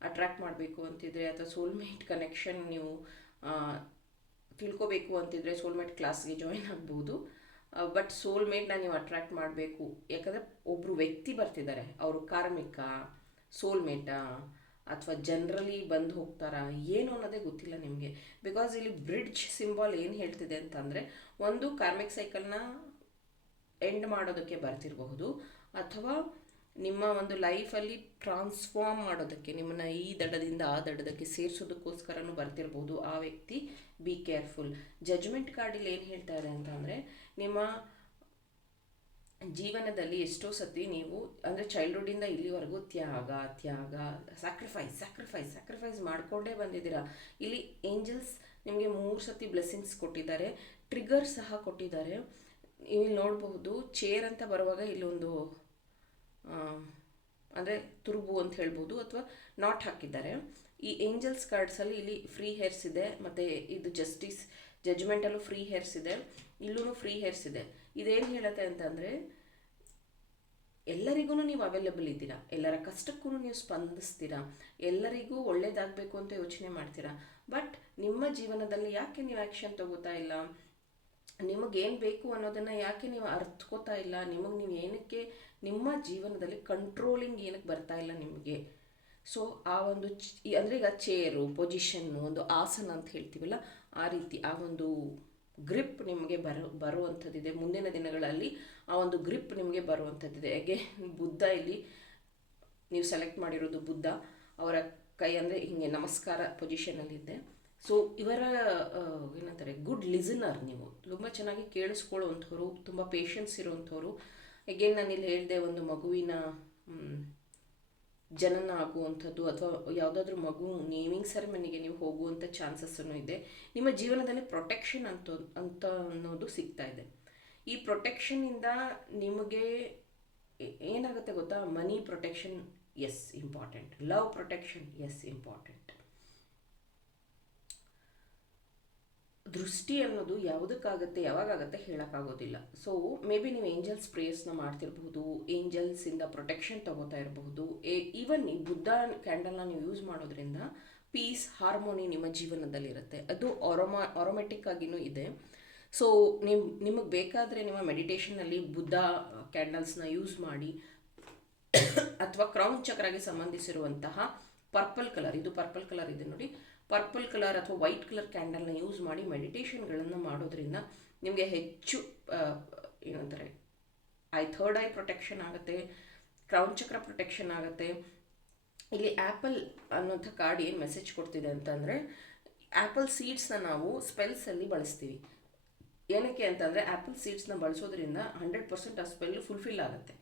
ಅಟ್ರ್ಯಾಕ್ಟ್ ಮಾಡಬೇಕು ಅಂತಿದ್ರೆ ಅಥವಾ ಸೋಲ್ಮೇಟ್ ಕನೆಕ್ಷನ್ ನೀವು ತಿಳ್ಕೋಬೇಕು ಅಂತಿದ್ರೆ ಸೋಲ್ಮೇಟ್ ಕ್ಲಾಸ್ಗೆ ಜಾಯಿನ್ ಆಗ್ಬೋದು. ಬಟ್ ಸೋಲ್ಮೇಟ್ನ ನೀವು ಅಟ್ರ್ಯಾಕ್ಟ್ ಮಾಡಬೇಕು, ಯಾಕಂದರೆ ಒಬ್ಬರು ವ್ಯಕ್ತಿ ಬರ್ತಿದ್ದಾರೆ, ಅವರು ಕಾರ್ಮಿಕ, ಸೋಲ್ಮೇಟಾ ಅಥವಾ ಜನರಲಿ ಬಂದು ಹೋಗ್ತಾರಾ ಏನು ಅನ್ನೋದೇ ಗೊತ್ತಿಲ್ಲ ನಿಮಗೆ. ಬಿಕಾಸ್ ಇಲ್ಲಿ ಬ್ರಿಡ್ಜ್ ಸಿಂಬಾಲ್ ಏನು ಹೇಳ್ತಿದೆ ಅಂತಂದರೆ, ಒಂದು ಕಾರ್ಮಿಕ್ ಸೈಕಲ್ನ ಎಂಡ್ ಮಾಡೋದಕ್ಕೆ ಬರ್ತಿರಬಹುದು ಅಥವಾ ನಿಮ್ಮ ಒಂದು ಲೈಫಲ್ಲಿ ಟ್ರಾನ್ಸ್ಫಾರ್ಮ್ ಮಾಡೋದಕ್ಕೆ, ನಿಮ್ಮನ್ನು ಈ ದಡದಿಂದ ಆ ದಡದಕ್ಕೆ ಸೇರಿಸೋದಕ್ಕೋಸ್ಕರನೂ ಬರ್ತಿರ್ಬೋದು ಆ ವ್ಯಕ್ತಿ. Be careful. ಜಜ್ಮೆಂಟ್ ಕಾರ್ಡಲ್ಲಿ ಏನು ಹೇಳ್ತಾರೆ ಅಂತಂದರೆ, ನಿಮ್ಮ ಜೀವನದಲ್ಲಿ ಎಷ್ಟೋ ಸತಿ ನೀವು ಅಂದರೆ ಚೈಲ್ಡ್ಹುಡ್ಡಿಂದ ಇಲ್ಲಿವರೆಗೂ ಸ್ಯಾಕ್ರಿಫೈಸ್ ಮಾಡಿಕೊಂಡೇ ಬಂದಿದ್ದೀರಾ. ಇಲ್ಲಿ ಏಂಜಲ್ಸ್ ನಿಮಗೆ 3 ಸತಿ ಬ್ಲೆಸ್ಸಿಂಗ್ಸ್ ಕೊಟ್ಟಿದ್ದಾರೆ, ಟ್ರಿಗರ್ ಸಹ ಕೊಟ್ಟಿದ್ದಾರೆ. ಇಲ್ಲಿ ನೋಡಬಹುದು ಚೇರ್ ಅಂತ ಬರುವಾಗ ಇಲ್ಲೊಂದು ಅಂದರೆ ತುರುಬು ಅಂತ ಹೇಳ್ಬೋದು ಅಥವಾ ನಾಟ್ ಹಾಕಿದ್ದಾರೆ. ಈ ಏಂಜಲ್ಸ್ ಕಾರ್ಡ್ಸಲ್ಲಿ ಇಲ್ಲಿ ಫ್ರೀ ಹೇರ್ಸ್ ಇದೆ, ಮತ್ತು ಇದು ಜಜ್ಮೆಂಟಲ್ಲೂ ಫ್ರೀ ಹೇರ್ಸ್ ಇದೆ, ಇಲ್ಲೂ ಫ್ರೀ ಹೇರ್ಸ್ ಇದೆ. ಇದೇನು ಹೇಳುತ್ತೆ ಅಂತಂದರೆ, ಎಲ್ಲರಿಗೂ ನೀವು ಅವೈಲೇಬಲ್ ಇದ್ದೀರಾ, ಎಲ್ಲರ ಕಷ್ಟಕ್ಕೂ ನೀವು ಸ್ಪಂದಿಸ್ತೀರಾ, ಎಲ್ಲರಿಗೂ ಒಳ್ಳೇದಾಗಬೇಕು ಅಂತ ಯೋಚನೆ ಮಾಡ್ತೀರಾ. ಬಟ್ ನಿಮ್ಮ ಜೀವನದಲ್ಲಿ ಯಾಕೆ ನೀವು ಆ್ಯಕ್ಷನ್ ತಗೋತಾ ಇಲ್ಲ, ನಿಮಗೇನು ಬೇಕು ಅನ್ನೋದನ್ನು ಯಾಕೆ ನೀವು ಅರ್ಥಕೋತಾ ಇಲ್ಲ, ನಿಮಗೆ ನೀವು ಏನಕ್ಕೆ ನಿಮ್ಮ ಜೀವನದಲ್ಲಿ ಕಂಟ್ರೋಲಿಂಗ್ ಏನಕ್ಕೆ ಬರ್ತಾ ಇಲ್ಲ ನಿಮಗೆ. ಸೊ ಆ ಒಂದು ಅಂದರೆ ಈಗ ಚೇರು, ಪೊಸಿಷನ್ನು, ಒಂದು ಆಸನ ಅಂತ ಹೇಳ್ತೀವಲ್ಲ, ಆ ರೀತಿ ಆ ಒಂದು ಗ್ರಿಪ್ ನಿಮಗೆ ಬರುವಂಥದ್ದಿದೆ. ಮುಂದಿನ ದಿನಗಳಲ್ಲಿ ಆ ಒಂದು ಗ್ರಿಪ್ ನಿಮಗೆ ಬರುವಂಥದ್ದಿದೆ. ಹೇಗೆ ಬುದ್ಧ ಇಲ್ಲಿ ನೀವು ಸೆಲೆಕ್ಟ್ ಮಾಡಿರೋದು ಬುದ್ಧ, ಅವರ ಕೈ ಅಂದರೆ ಹೀಗೆ ನಮಸ್ಕಾರ ಪೊಸಿಷನಲ್ಲಿದೆ. ಸೊ ಇವರ ಏನಂತಾರೆ ಗುಡ್ ಲಿಸನರ್, ನೀವು ತುಂಬ ಚೆನ್ನಾಗಿ ಕೇಳಿಸ್ಕೊಳ್ಳುವಂಥವ್ರು, ತುಂಬ ಪೇಷನ್ಸ್ ಇರುವಂಥವ್ರು. ಅಗೇನ್ ನಾನಿಲ್ಲಿ ಹೇಳಿದೆ, ಒಂದು ಮಗುವಿನ ಜನನ ಆಗುವಂಥದ್ದು ಅಥವಾ ಯಾವುದಾದ್ರೂ ಮಗು ನೇಮಿಂಗ್ ಸೆರೆಮನಿಗೆ ನೀವು ಹೋಗುವಂಥ ಚಾನ್ಸಸ್ಸನ್ನು ಇದೆ. ನಿಮ್ಮ ಜೀವನದಲ್ಲಿ ಪ್ರೊಟೆಕ್ಷನ್ ಅಂತ ಅನ್ನೋದು ಸಿಗ್ತಾ ಇದೆ. ಈ ಪ್ರೊಟೆಕ್ಷನ್ನಿಂದ ನಿಮಗೆ ಏನಾಗುತ್ತೆ ಗೊತ್ತಾ, money protection is important, love protection is important. ದೃಷ್ಟಿ ಅನ್ನೋದು ಯಾವುದಕ್ಕಾಗುತ್ತೆ ಯಾವಾಗತ್ತೆ ಹೇಳೋಕ್ಕಾಗೋದಿಲ್ಲ. ಸೊ ಮೇ ಬಿ ನೀವು ಏಂಜಲ್ಸ್ ಪ್ರೇಯರ್ಸ್ನ ಮಾಡ್ತಿರ್ಬಹುದು, ಏಂಜಲ್ಸಿಂದ ಪ್ರೊಟೆಕ್ಷನ್ ತೊಗೋತಾ ಇರಬಹುದು. ಈವನ್ ಈ ಬುದ್ಧ ಕ್ಯಾಂಡಲ್ನ ನೀವು ಯೂಸ್ ಮಾಡೋದ್ರಿಂದ ಪೀಸ್, ಹಾರ್ಮೋನಿ ನಿಮ್ಮ ಜೀವನದಲ್ಲಿರುತ್ತೆ. ಅದು ಆರೋಮೆಟಿಕ್ ಆಗಿನೂ ಇದೆ. ಸೊ ನಿಮಗೆ ಬೇಕಾದರೆ ನಿಮ್ಮ ಮೆಡಿಟೇಷನಲ್ಲಿ ಬುದ್ಧ ಕ್ಯಾಂಡಲ್ಸ್ನ ಯೂಸ್ ಮಾಡಿ, ಅಥವಾ ಕ್ರೌನ್ ಚಕ್ರಗೆ ಸಂಬಂಧಿಸಿರುವಂತಹ ಪರ್ಪಲ್ ಕಲರ್, ಇದು ಪರ್ಪಲ್ ಕಲರ್ ಇದೆ ನೋಡಿ, ಪರ್ಪಲ್ ಕಲರ್ ಅಥವಾ ವೈಟ್ ಕಲರ್ ಕ್ಯಾಂಡಲ್ನ ಯೂಸ್ ಮಾಡಿ ಮೆಡಿಟೇಷನ್ಗಳನ್ನು ಮಾಡೋದ್ರಿಂದ ನಿಮಗೆ ಹೆಚ್ಚು ಏನಂತಾರೆ ಥರ್ಡ್ ಐ ಪ್ರೊಟೆಕ್ಷನ್ ಆಗುತ್ತೆ, ಕ್ರೌನ್ ಚಕ್ರ ಪ್ರೊಟೆಕ್ಷನ್ ಆಗುತ್ತೆ. ಇಲ್ಲಿ ಆ್ಯಪಲ್ ಅನ್ನೋಂಥ ಕಾರ್ಡ್ ಏನು ಮೆಸೇಜ್ ಕೊಡ್ತಿದೆ ಅಂತಂದರೆ, ಆ್ಯಪಲ್ ಸೀಡ್ಸ್ನ ನಾವು ಸ್ಪೆಲ್ಸಲ್ಲಿ ಬಳಸ್ತೀವಿ. ಏನಕ್ಕೆ ಅಂತಂದರೆ ಆ್ಯಪಲ್ ಸೀಡ್ಸ್ನ ಬಳಸೋದ್ರಿಂದ 100% ಆ ಸ್ಪೆಲ್ ಫುಲ್ಫಿಲ್ ಆಗುತ್ತೆ.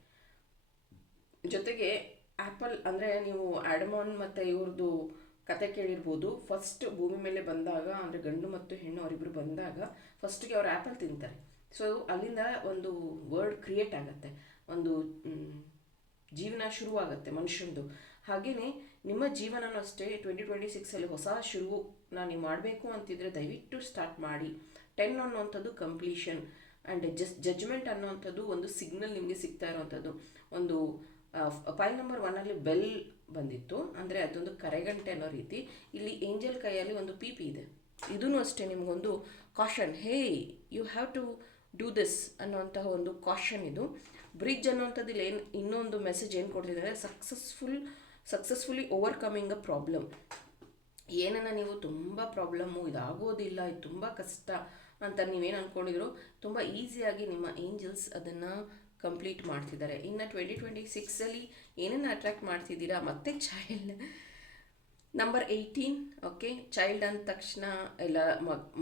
ಜೊತೆಗೆ ಆ್ಯಪಲ್ ಅಂದರೆ ನೀವು ಆಡಮಾನ್ ಮತ್ತು ಇವ್ರದ್ದು ಕತೆ ಕೇಳಿರ್ಬೋದು. ಫಸ್ಟ್ ಭೂಮಿ ಮೇಲೆ ಬಂದಾಗ, ಅಂದರೆ ಗಂಡು ಮತ್ತು ಹೆಣ್ಣು ಅವರಿಬ್ಬರು ಬಂದಾಗ ಫಸ್ಟಿಗೆ ಅವ್ರು ಆ್ಯಪಲ್ ತಿಂತಾರೆ. ಸೊ ಅಲ್ಲಿಂದ ಒಂದು ವರ್ಡ್ ಕ್ರಿಯೇಟ್ ಆಗುತ್ತೆ, ಒಂದು ಜೀವನ ಶುರುವಾಗುತ್ತೆ ಮನುಷ್ಯಂದು. ಹಾಗೆಯೇ ನಿಮ್ಮ ಜೀವನನೂ ಅಷ್ಟೇ 2026ಅಲ್ಲಿ ಹೊಸ ಶುರುನ ನೀವು ಮಾಡಬೇಕು ಅಂತಿದ್ರೆ ದಯವಿಟ್ಟು ಸ್ಟಾರ್ಟ್ ಮಾಡಿ. 10 ಅನ್ನುವಂಥದ್ದು ಕಂಪ್ಲೀಷನ್ ಆ್ಯಂಡ್ ಜಜ್ಮೆಂಟ್ ಅನ್ನೋವಂಥದ್ದು ಒಂದು ಸಿಗ್ನಲ್ ನಿಮಗೆ ಸಿಗ್ತಾ ಇರೋವಂಥದ್ದು. ಒಂದು ಪೈಲ್ ನಂಬರ್ 1ಅಲ್ಲಿ ಬೆಲ್ ಬಂದಿತ್ತು, ಅಂದರೆ ಅದೊಂದು ಕರೆಗಂಟೆ ಅನ್ನೋ ರೀತಿ. ಇಲ್ಲಿ ಏಂಜಲ್ ಕೈಯಲ್ಲಿ ಒಂದು ಪೀಪಿ ಇದೆ, ಇದೂ ಅಷ್ಟೇ ನಿಮಗೊಂದು caution, hey you have to do this ಅನ್ನೋಂತಹ ಒಂದು ಕಾಷನ್. ಇದು ಬ್ರಿಡ್ಜ್ ಅನ್ನೋಂಥದ್ದು ಇಲ್ಲಿ ಇನ್ನೊಂದು ಮೆಸೇಜ್ ಏನು ಕೊಡ್ತಿದ್ದಾರೆ, ಸಕ್ಸಸ್ಫುಲಿ ಓವರ್ಕಮಿಂಗ್ ಅ ಪ್ರಾಬ್ಲಮ್. ಏನನ್ನ ನೀವು ತುಂಬ ಪ್ರಾಬ್ಲಮ್ಮು, ಇದಾಗೋದಿಲ್ಲ, ಇದು ತುಂಬ ಕಷ್ಟ ಅಂತ ನೀವೇನು ಅಂದ್ಕೊಂಡಿದ್ರು, ತುಂಬ ಈಸಿಯಾಗಿ ನಿಮ್ಮ ಏಂಜಲ್ಸ್ ಅದನ್ನು ಕಂಪ್ಲೀಟ್ ಮಾಡ್ತಿದ್ದಾರೆ. ಇನ್ನು 2026ಅಲ್ಲಿ ಏನನ್ನು ಅಟ್ರ್ಯಾಕ್ಟ್ ಮಾಡ್ತಿದ್ದೀರಾ, ಮತ್ತೆ ಚೈಲ್ಡ್ ನಂಬರ್ 18. ಓಕೆ, ಚೈಲ್ಡ್ ಅಂದ ತಕ್ಷಣ ಎಲ್ಲ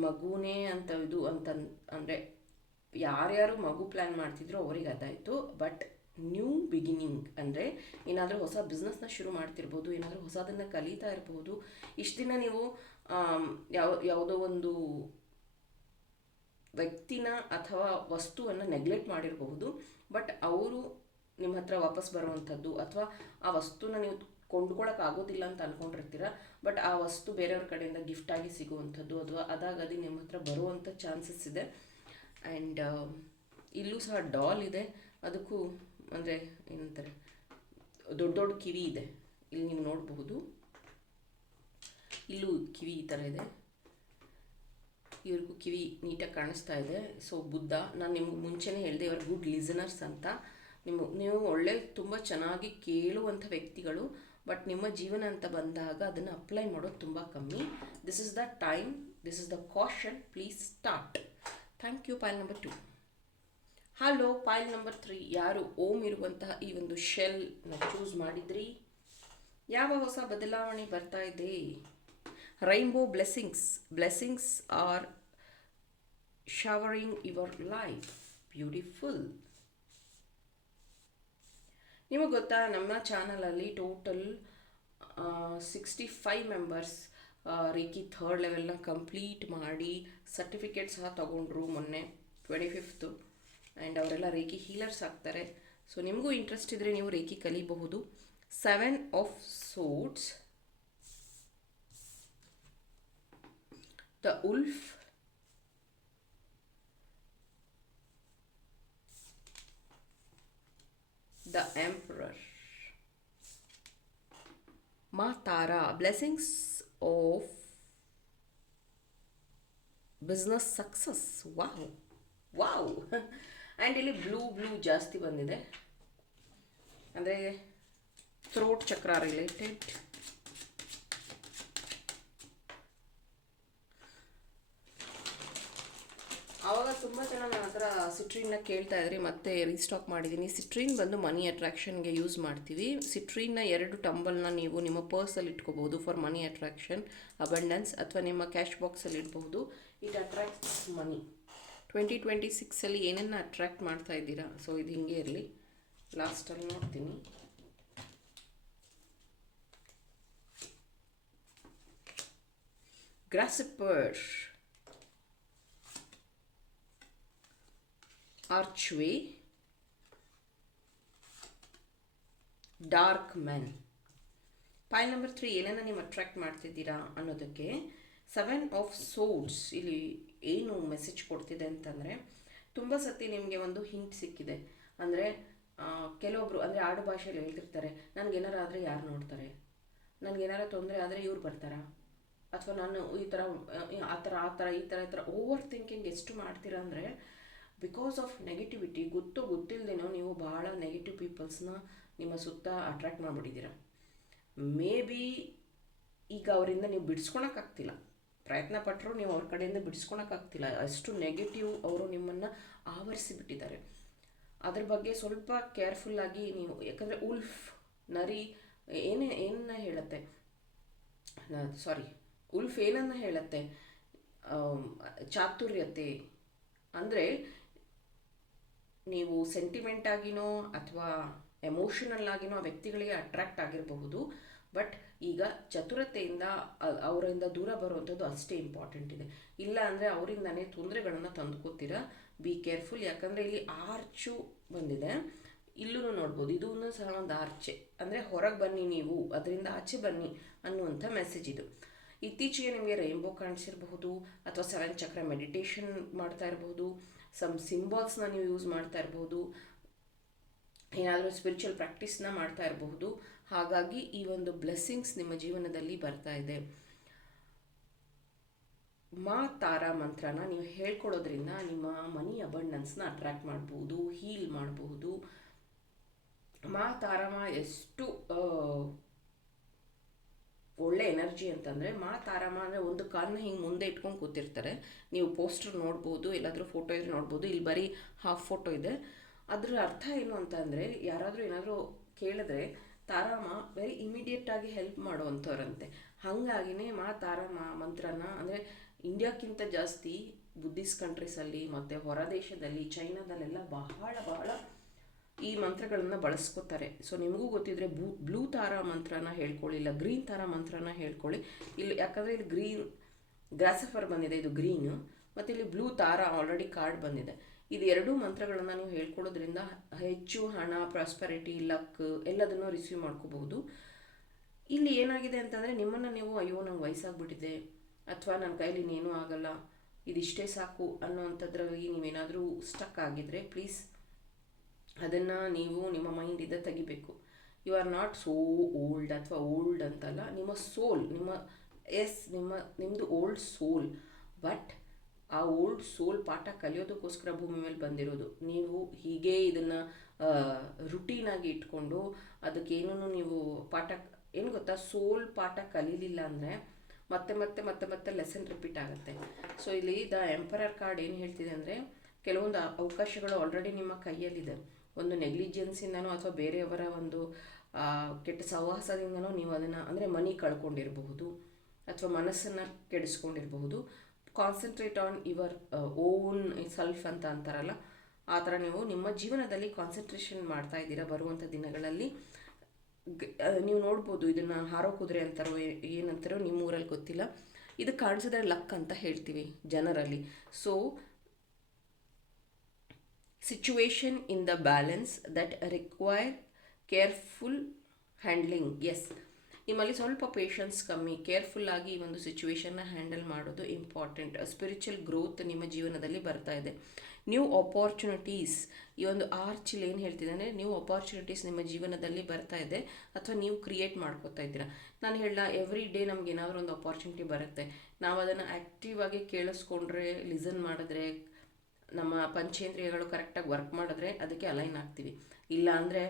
ಮಗುನೇ ಅಂತ ಇದು ಅಂತ ಅಂದರೆ ಯಾರ್ಯಾರು ಮಗು ಪ್ಲ್ಯಾನ್ ಮಾಡ್ತಿದ್ರು ಅವರಿಗೆ ಅದಾಯಿತು. ಬಟ್ ನ್ಯೂ ಬಿಗಿನಿಂಗ್ ಅಂದರೆ ಏನಾದರೂ ಹೊಸ ಬಿಸ್ನೆಸ್ನ ಶುರು ಮಾಡ್ತಿರ್ಬೋದು, ಏನಾದರೂ ಹೊಸದನ್ನು ಕಲಿತಾ ಇರ್ಬೋದು. ಇಷ್ಟು ದಿನ ನೀವು ಯಾವುದೋ ಒಂದು ವ್ಯಕ್ತಿನ ಅಥವಾ ವಸ್ತುವನ್ನು ನೆಗ್ಲೆಕ್ಟ್ ಮಾಡಿರಬಹುದು. ಬಟ್ ಅವರು ನಿಮ್ಮ ಹತ್ರ ವಾಪಸ್ ಬರುವಂಥದ್ದು, ಅಥವಾ ಆ ವಸ್ತುನ ನೀವು ಕೊಂಡ್ಕೊಳ್ಳೋಕ್ಕಾಗೋದಿಲ್ಲ ಅಂತ ಅಂದ್ಕೊಂಡಿರ್ತೀರ, ಬಟ್ ಆ ವಸ್ತು ಬೇರೆಯವ್ರ ಕಡೆಯಿಂದ ಗಿಫ್ಟಾಗಿ ಸಿಗುವಂಥದ್ದು, ಅಥವಾ ಅದಾಗದಿ ನಿಮ್ಮ ಹತ್ರ ಬರುವಂಥ ಚಾನ್ಸಸ್ ಇದೆ. ಆ್ಯಂಡ್ ಇಲ್ಲೂ ಸಹ ಡಾಲ್ ಇದೆ, ಅದಕ್ಕೂ ಅಂದರೆ ಏನಂತಾರೆ ದೊಡ್ಡ ದೊಡ್ಡ ಕಿವಿ ಇದೆ, ಇಲ್ಲಿ ನೀವು ನೋಡಬಹುದು. ಇಲ್ಲೂ ಕಿವಿ ಈ ಥರ ಇದೆ, ಇವ್ರಿಗೂ ಕಿವಿ ನೀಟಾಗಿ ಕಾಣಿಸ್ತಾ ಇದೆ. ಸೊ ಬುದ್ಧ, ನಾನು ನಿಮ್ಗೆ ಮುಂಚೆನೇ ಹೇಳಿದೆ, ಇವರು ಗುಡ್ ಲಿಸನರ್ಸ್ ಅಂತ. ನೀವು ಒಳ್ಳೆ ತುಂಬ ಚೆನ್ನಾಗಿ ಕೇಳುವಂಥ ವ್ಯಕ್ತಿಗಳು. ಬಟ್ ನಿಮ್ಮ ಜೀವನ ಅಂತ ಬಂದಾಗ ಅದನ್ನು ಅಪ್ಲೈ ಮಾಡೋದು ತುಂಬ ಕಮ್ಮಿ. This is the time, this is the caution, please start. Thank you. File number 2. Hello, ಪೈಲ್ number 3. ಯಾರು ಓಮ್ ಇರುವಂತಹ ಈ ಒಂದು ಶೆಲ್ನ ಚೂಸ್ ಮಾಡಿದ್ರಿ? ಯಾವ ಹೊಸ ಬದಲಾವಣೆ ಬರ್ತಾ ಇದೆ? Rainbow blessings are showering your life. Beautiful. ನಿಮಗೆ ಗೊತ್ತಾ, ನಮ್ಮ ಚಾನಲಲ್ಲಿ ಟೋಟಲ್ 65 ಮೆಂಬರ್ಸ್ ರೇಖಿ 3rd ಲೆವೆಲ್ನ ಕಂಪ್ಲೀಟ್ ಮಾಡಿ ಸರ್ಟಿಫಿಕೇಟ್ ಸಹ ತಗೊಂಡ್ರು ಮೊನ್ನೆ 25th. ಆ್ಯಂಡ್ ಅವರೆಲ್ಲ ರೇಖಿ ಹೀಲರ್ಸ್ ಆಗ್ತಾರೆ. ಸೊ ನಿಮಗೂ ಇಂಟ್ರೆಸ್ಟ್ ಇದ್ದರೆ ನೀವು ರೇಖಿ ಕಲಿಬಹುದು. 7 of swords, the wolf, the emperor, ಮಾತಾರ, blessings of business success. Wow. And ಇಲ್ಲಿ ಬ್ಲೂ ಜಾಸ್ತಿ ಬಂದಿದೆ, ಅಂದರೆ ಥ್ರೋಟ್ ಚಕ್ರ ರಿಲೇಟೆಡ್. ಆವಾಗ ತುಂಬ ಜನ ನನ್ನ ಹತ್ರ ಸಿಟ್ರೀನ್ನ ಕೇಳ್ತಾ ಇದ್ರಿ, ಮತ್ತೆ ರೀಸ್ಟಾಕ್ ಮಾಡಿದ್ದೀನಿ. ಸಿಟ್ರೀನ್ ಬಂದು ಮನಿ ಅಟ್ರಾಕ್ಷನ್ಗೆ ಯೂಸ್ ಮಾಡ್ತೀವಿ. ಸಿಟ್ರೀನ್ನ 2 ಟಂಬಲ್ನ ನೀವು ನಿಮ್ಮ ಪರ್ಸಲ್ಲಿ ಇಟ್ಕೋಬಹುದು ಫಾರ್ ಮನಿ ಅಟ್ರಾಕ್ಷನ್, ಅಬಂಡೆನ್ಸ್, ಅಥವಾ ನಿಮ್ಮ ಕ್ಯಾಶ್ ಬಾಕ್ಸಲ್ಲಿ ಇಡಬಹುದು. ಇಟ್ ಅಟ್ರಾಕ್ಟ್ಸ್ ಮನಿ. 2026ಅಲ್ಲಿ ಏನನ್ನ ಅಟ್ರಾಕ್ಟ್ ಮಾಡ್ತಾ ಇದ್ದೀರಾ? ಸೊ ಇದು ಹಿಂಗೆ ಇರಲಿ, ಲಾಸ್ಟಲ್ಲಿ ನೋಡ್ತೀನಿ. ಗ್ರಾಸಿಪರ್, ಆರ್ಚ್ವೇ, ಡಾರ್ಕ್ ಮೆನ್. ಪೈಲ್ ನಂಬರ್ 3, ಏನನ್ನ ನೀವು ಅಟ್ರಾಕ್ಟ್ ಮಾಡ್ತಿದ್ದೀರಾ ಅನ್ನೋದಕ್ಕೆ 7 ಆಫ್ ಸೋರ್ಡ್ಸ್ ಇಲ್ಲಿ ಏನು ಮೆಸೇಜ್ ಕೊಡ್ತಿದೆ ಅಂತಂದರೆ, ತುಂಬ ಸತಿ ನಿಮಗೆ ಒಂದು ಹಿಂಟ್ ಸಿಕ್ಕಿದೆ. ಅಂದರೆ ಕೆಲವೊಬ್ಬರು ಅಂದರೆ ಆಡು ಭಾಷೆಯಲ್ಲಿ ಹೇಳ್ತಿರ್ತಾರೆ, ನನಗೇನಾರು ಆದರೆ ಯಾರು ನೋಡ್ತಾರೆ, ನನಗೇನಾರು ತೊಂದರೆ ಆದರೆ ಇವ್ರು ಬರ್ತಾರಾ, ಅಥವಾ ನಾನು ಈ ಥರ ಈ ಥರ ಓವರ್ ಥಿಂಕಿಂಗ್ ಎಷ್ಟು ಮಾಡ್ತೀರಾ ಅಂದರೆ, ಬಿಕಾಸ್ ಆಫ್ ನೆಗೆಟಿವಿಟಿ, ಗೊತ್ತಿಲ್ಲದೇನೋ ನೀವು ಭಾಳ ನೆಗೆಟಿವ್ ಪೀಪಲ್ಸ್ನ ನಿಮ್ಮ ಸುತ್ತ ಅಟ್ರ್ಯಾಕ್ಟ್ ಮಾಡಿಬಿಟ್ಟಿದ್ದೀರ. ಮೇ ಬಿ ಈಗ ಅವರಿಂದ ನೀವು ಬಿಡಿಸ್ಕೊಳಕ್ಕಾಗ್ತಿಲ್ಲ, ಪ್ರಯತ್ನ ಪಟ್ಟರು ನೀವು ಅವ್ರ ಕಡೆಯಿಂದ ಬಿಡಿಸ್ಕೊಳಕ್ಕಾಗ್ತಿಲ್ಲ, ಅಷ್ಟು ನೆಗೆಟಿವ್ ಅವರು ನಿಮ್ಮನ್ನು ಆವರಿಸಿಬಿಟ್ಟಿದ್ದಾರೆ. ಅದ್ರ ಬಗ್ಗೆ ಸ್ವಲ್ಪ ಕೇರ್ಫುಲ್ಲಾಗಿ ನೀವು, ಯಾಕಂದರೆ ಉಲ್ಫ್ ನರಿ ಏನನ್ನ ಹೇಳುತ್ತೆ, ಉಲ್ಫ್ ಏನನ್ನ ಹೇಳುತ್ತೆ, ಚಾತುರ್ಯತೆ ಅಂದರೆ ನೀವು ಸೆಂಟಿಮೆಂಟ್ ಆಗಿನೋ ಅಥವಾ ಎಮೋಷನಲ್ ಆಗಿನೋ ಆ ವ್ಯಕ್ತಿಗಳಿಗೆ ಅಟ್ರ್ಯಾಕ್ಟ್ ಆಗಿರಬಹುದು, ಬಟ್ ಈಗ ಚತುರತೆಯಿಂದ ಅವರಿಂದ ದೂರ ಬರುವಂಥದ್ದು ಅಷ್ಟೇ ಇಂಪಾರ್ಟೆಂಟ್ ಇದೆ. ಇಲ್ಲ ಅಂದರೆ ಅವರಿಂದನೇ ತೊಂದರೆಗಳನ್ನು ತಂದುಕೋತೀರ. Be careful. ಯಾಕಂದರೆ ಇಲ್ಲಿ ಆರ್ಚು ಬಂದಿದೆ, ಇಲ್ಲೂ ನೋಡ್ಬೋದು, ಇದೂ ಸಹ ಒಂದು ಆರ್ಚೆ, ಅಂದರೆ ಹೊರಗೆ ಬನ್ನಿ, ನೀವು ಅದರಿಂದ ಆಚೆ ಬನ್ನಿ ಅನ್ನುವಂಥ ಮೆಸೇಜ್ ಇದು. ಇತ್ತೀಚೆಗೆ ನಿಮಗೆ ರೈನ್ಬೋ ಕಾಣಿಸಿರಬಹುದು, ಅಥವಾ 7 ಚಕ್ರ ಮೆಡಿಟೇಷನ್ ಮಾಡ್ತಾ ಇರಬಹುದು, ಸಮ್ ಸಿಂಬಾಲ್ಸ್ನ ನೀವು ಯೂಸ್ ಮಾಡ್ತಾ ಇರಬಹುದು, ಏನಾದರೂ ಸ್ಪಿರಿಚುವಲ್ ಪ್ರಾಕ್ಟೀಸ್ನ ಮಾಡ್ತಾ ಇರಬಹುದು. ಹಾಗಾಗಿ ಈ ಒಂದು ಬ್ಲೆಸ್ಸಿಂಗ್ಸ್ ನಿಮ್ಮ ಜೀವನದಲ್ಲಿ ಬರ್ತಾ ಇದೆ. ಮಾ ತಾರಾ ಮಂತ್ರನ ನೀವು ಹೇಳ್ಕೊಡೋದ್ರಿಂದ ನಿಮ್ಮ ಮನಿ ಅಬಂಡೆನ್ಸ್ನ ಅಟ್ರ್ಯಾಕ್ಟ್ ಮಾಡ್ಬೋದು, ಹೀಲ್ ಮಾಡಬಹುದು. ಮಾ ತಾರಮ್ಮ ಎಷ್ಟು ಒಳ್ಳೆ ಎನರ್ಜಿ ಅಂತಂದರೆ, ಮಾ ತಾರಮ್ಮ ಅಂದರೆ ಒಂದು ಕಾಲನ್ನ ಹಿಂಗೆ ಮುಂದೆ ಇಟ್ಕೊಂಡು ಕೂತಿರ್ತಾರೆ. ನೀವು ಪೋಸ್ಟರ್ ನೋಡ್ಬೋದು, ಎಲ್ಲಾದರೂ ಫೋಟೋ ಇದ್ರೆ ನೋಡ್ಬೋದು. ಇಲ್ಲಿ ಬರೀ ಹಾಫ್ ಫೋಟೋ ಇದೆ. ಅದ್ರ ಅರ್ಥ ಏನು ಅಂತ ಅಂದರೆ, ಯಾರಾದರೂ ಏನಾದರೂ ಕೇಳಿದ್ರೆ ತಾರಮ್ಮ ವೆರಿ ಇಮಿಡಿಯೇಟಾಗಿ ಹೆಲ್ಪ್ ಮಾಡುವಂಥವ್ರಂತೆ. ಹಾಗಾಗಿನೇ ಮಾ ತಾರಮ್ಮ ಮಂತ್ರನ, ಅಂದರೆ ಇಂಡಿಯಾಕ್ಕಿಂತ ಜಾಸ್ತಿ ಬುದ್ಧಿಸ್ಟ್ ಕಂಟ್ರೀಸಲ್ಲಿ ಮತ್ತು ಹೊರ ದೇಶದಲ್ಲಿ, ಚೈನಾದಲ್ಲೆಲ್ಲ ಬಹಳ ಈ ಮಂತ್ರಗಳನ್ನು ಬಳಸ್ಕೋತಾರೆ. ಸೊ ನಿಮಗೂ ಗೊತ್ತಿದ್ರೆ ಬ್ಲೂ ತಾರಾ ಮಂತ್ರನ ಹೇಳ್ಕೊಳ್ಳಿ, ಇಲ್ಲ ಗ್ರೀನ್ ತಾರಾ ಮಂತ್ರನ ಹೇಳ್ಕೊಳ್ಳಿ. ಇಲ್ಲಿ ಯಾಕಂದರೆ ಇಲ್ಲಿ ಗ್ರೀನ್ ಗ್ರಾಸಫರ್ ಬಂದಿದೆ, ಇದು ಗ್ರೀನು, ಮತ್ತು ಇಲ್ಲಿ ಬ್ಲೂ ತಾರಾ ಆಲ್ರೆಡಿ ಕಾರ್ಡ್ ಬಂದಿದೆ. ಇದು ಎರಡೂ ಮಂತ್ರಗಳನ್ನು ನೀವು ಹೇಳ್ಕೊಡೋದ್ರಿಂದ ಹೆಚ್ಚು ಹಣ, ಪ್ರಾಸ್ಪರಿಟಿ, ಲಕ್ ಎಲ್ಲದನ್ನು ರಿಸೀವ್ ಮಾಡ್ಕೋಬಹುದು. ಇಲ್ಲಿ ಏನಾಗಿದೆ ಅಂತಂದರೆ, ನಿಮ್ಮನ್ನು ನೀವು ಅಯ್ಯೋ ನಂಗೆ ವಯಸ್ಸಾಗ್ಬಿಟ್ಟಿದೆ, ಅಥವಾ ನನ್ನ ಕೈಲಿ ಇನ್ನೇನೂ ಆಗಲ್ಲ, ಇದಿಷ್ಟೇ ಸಾಕು ಅನ್ನೋವಂಥದ್ರಲ್ಲಿ ನೀವೇನಾದರೂ ಸ್ಟಕ್ ಆಗಿದ್ರೆ, ಪ್ಲೀಸ್ ಅದನ್ನು ನೀವು ನಿಮ್ಮ ಮೈಂಡಿಂದ ತೆಗಿಬೇಕು. You are not so old, ಅಥವಾ ಓಲ್ಡ್ ಅಂತಲ್ಲ, ನಿಮ್ಮ ಸೋಲ್, ನಿಮ್ಮದು ಓಲ್ಡ್ ಸೋಲ್. ಬಟ್ ಆ ಓಲ್ಡ್ ಸೋಲ್ ಪಾಠ ಕಲಿಯೋದಕ್ಕೋಸ್ಕರ ಭೂಮಿ ಮೇಲೆ ಬಂದಿರೋದು. ನೀವು ಹೀಗೆ ಇದನ್ನು ರುಟೀನಾಗಿ ಇಟ್ಕೊಂಡು ಅದಕ್ಕೇನೂ ನೀವು ಪಾಠ, ಏನು ಗೊತ್ತಾ, ಸೋಲ್ ಪಾಠ ಕಲೀಲಿಲ್ಲ ಅಂದರೆ ಮತ್ತೆ ಲೆಸನ್ ರಿಪೀಟ್ ಆಗುತ್ತೆ. ಸೊ ಇಲ್ಲಿ ದ ಎಂಪರರ್ ಕಾರ್ಡ್ ಏನು ಹೇಳ್ತಿದೆ ಅಂದರೆ, ಕೆಲವೊಂದು ಅವಕಾಶಗಳು ಆಲ್ರೆಡಿ ನಿಮ್ಮ ಕೈಯಲ್ಲಿದೆ. ಒಂದು ನೆಗ್ಲಿಜೆನ್ಸಿಂದನೋ ಅಥವಾ ಬೇರೆಯವರ ಒಂದು ಕೆಟ್ಟ ಸಹವಾಸದಿಂದನೋ ನೀವು ಅದನ್ನು, ಅಂದರೆ ಮನಿ ಕಳ್ಕೊಂಡಿರಬಹುದು ಅಥವಾ ಮನಸ್ಸನ್ನು ಕೆಡಿಸ್ಕೊಂಡಿರಬಹುದು. Concentrate on your own self ಅಂತ ಅಂತಾರಲ್ಲ, ಆ ಥರ ನೀವು ನಿಮ್ಮ ಜೀವನದಲ್ಲಿ ಕಾನ್ಸಂಟ್ರೇಷನ್ ಮಾಡ್ತಾ ಇದ್ದೀರಾ. ಬರುವಂಥ ದಿನಗಳಲ್ಲಿ ನೀವು ನೋಡ್ಬೋದು, ಇದನ್ನು ಹಾರೋ ಕುದುರೆ ಅಂತಾರೋ ಏನಂತಾರೋ ನಿಮ್ಮ ಊರಲ್ಲಿ ಗೊತ್ತಿಲ್ಲ, ಇದು ಕಾಣಿಸಿದ್ರೆ ಲಕ್ ಅಂತ ಹೇಳ್ತೀವಿ ಜನರಲ್ಲಿ. So situation in the balance that require careful handling. Yes, ನಿಮ್ಮಲ್ಲಿ ಸ್ವಲ್ಪ ಪೇಷನ್ಸ್ ಕಮ್ಮಿ, ಕೇರ್ಫುಲ್ಲಾಗಿ ಈ ಒಂದು ಸಿಚುವೇಶನ್ನ ಹ್ಯಾಂಡಲ್ ಮಾಡೋದು ಇಂಪಾರ್ಟೆಂಟ್. ಸ್ಪಿರಿಚುವಲ್ ಗ್ರೋತ್ ನಿಮ್ಮ ಜೀವನದಲ್ಲಿ ಬರ್ತಾ ಇದೆ. ನ್ಯೂ ಆಪರ್ಚುನಿಟೀಸ್, ಈ ಒಂದು ಆರ್ಚಿಲ್ ಏನು ಹೇಳ್ತಿದೆ ಅಂದರೆ, ನ್ಯೂ ಆಪರ್ಚುನಿಟೀಸ್ ನಿಮ್ಮ ಜೀವನದಲ್ಲಿ ಬರ್ತಾ ಇದೆ, ಅಥವಾ ನೀವು ಕ್ರಿಯೇಟ್ ಮಾಡ್ಕೋತಾ ಇದ್ದೀರಾ. ನಾನು ಹೇಳ, ಎವ್ರಿ ಡೇ ನಮ್ಗೆ ಏನಾದರೂ ಒಂದು ಆಪರ್ಚುನಿಟಿ ಬರುತ್ತೆ. ನಾವು ಅದನ್ನು ಆ್ಯಕ್ಟಿವ್ ಆಗಿ ಕೇಳಿಸ್ಕೊಂಡ್ರೆ, ಲಿಸನ್ ಮಾಡಿದ್ರೆ, ನಮ್ಮ ಪಂಚೇಂದ್ರಿಯಗಳು ಕರೆಕ್ಟಾಗಿ ವರ್ಕ್ ಮಾಡಿದ್ರೆ ಅದಕ್ಕೆ ಅಲೈನ್ ಆಗ್ತೀವಿ. ಇಲ್ಲ ಅಂದರೆ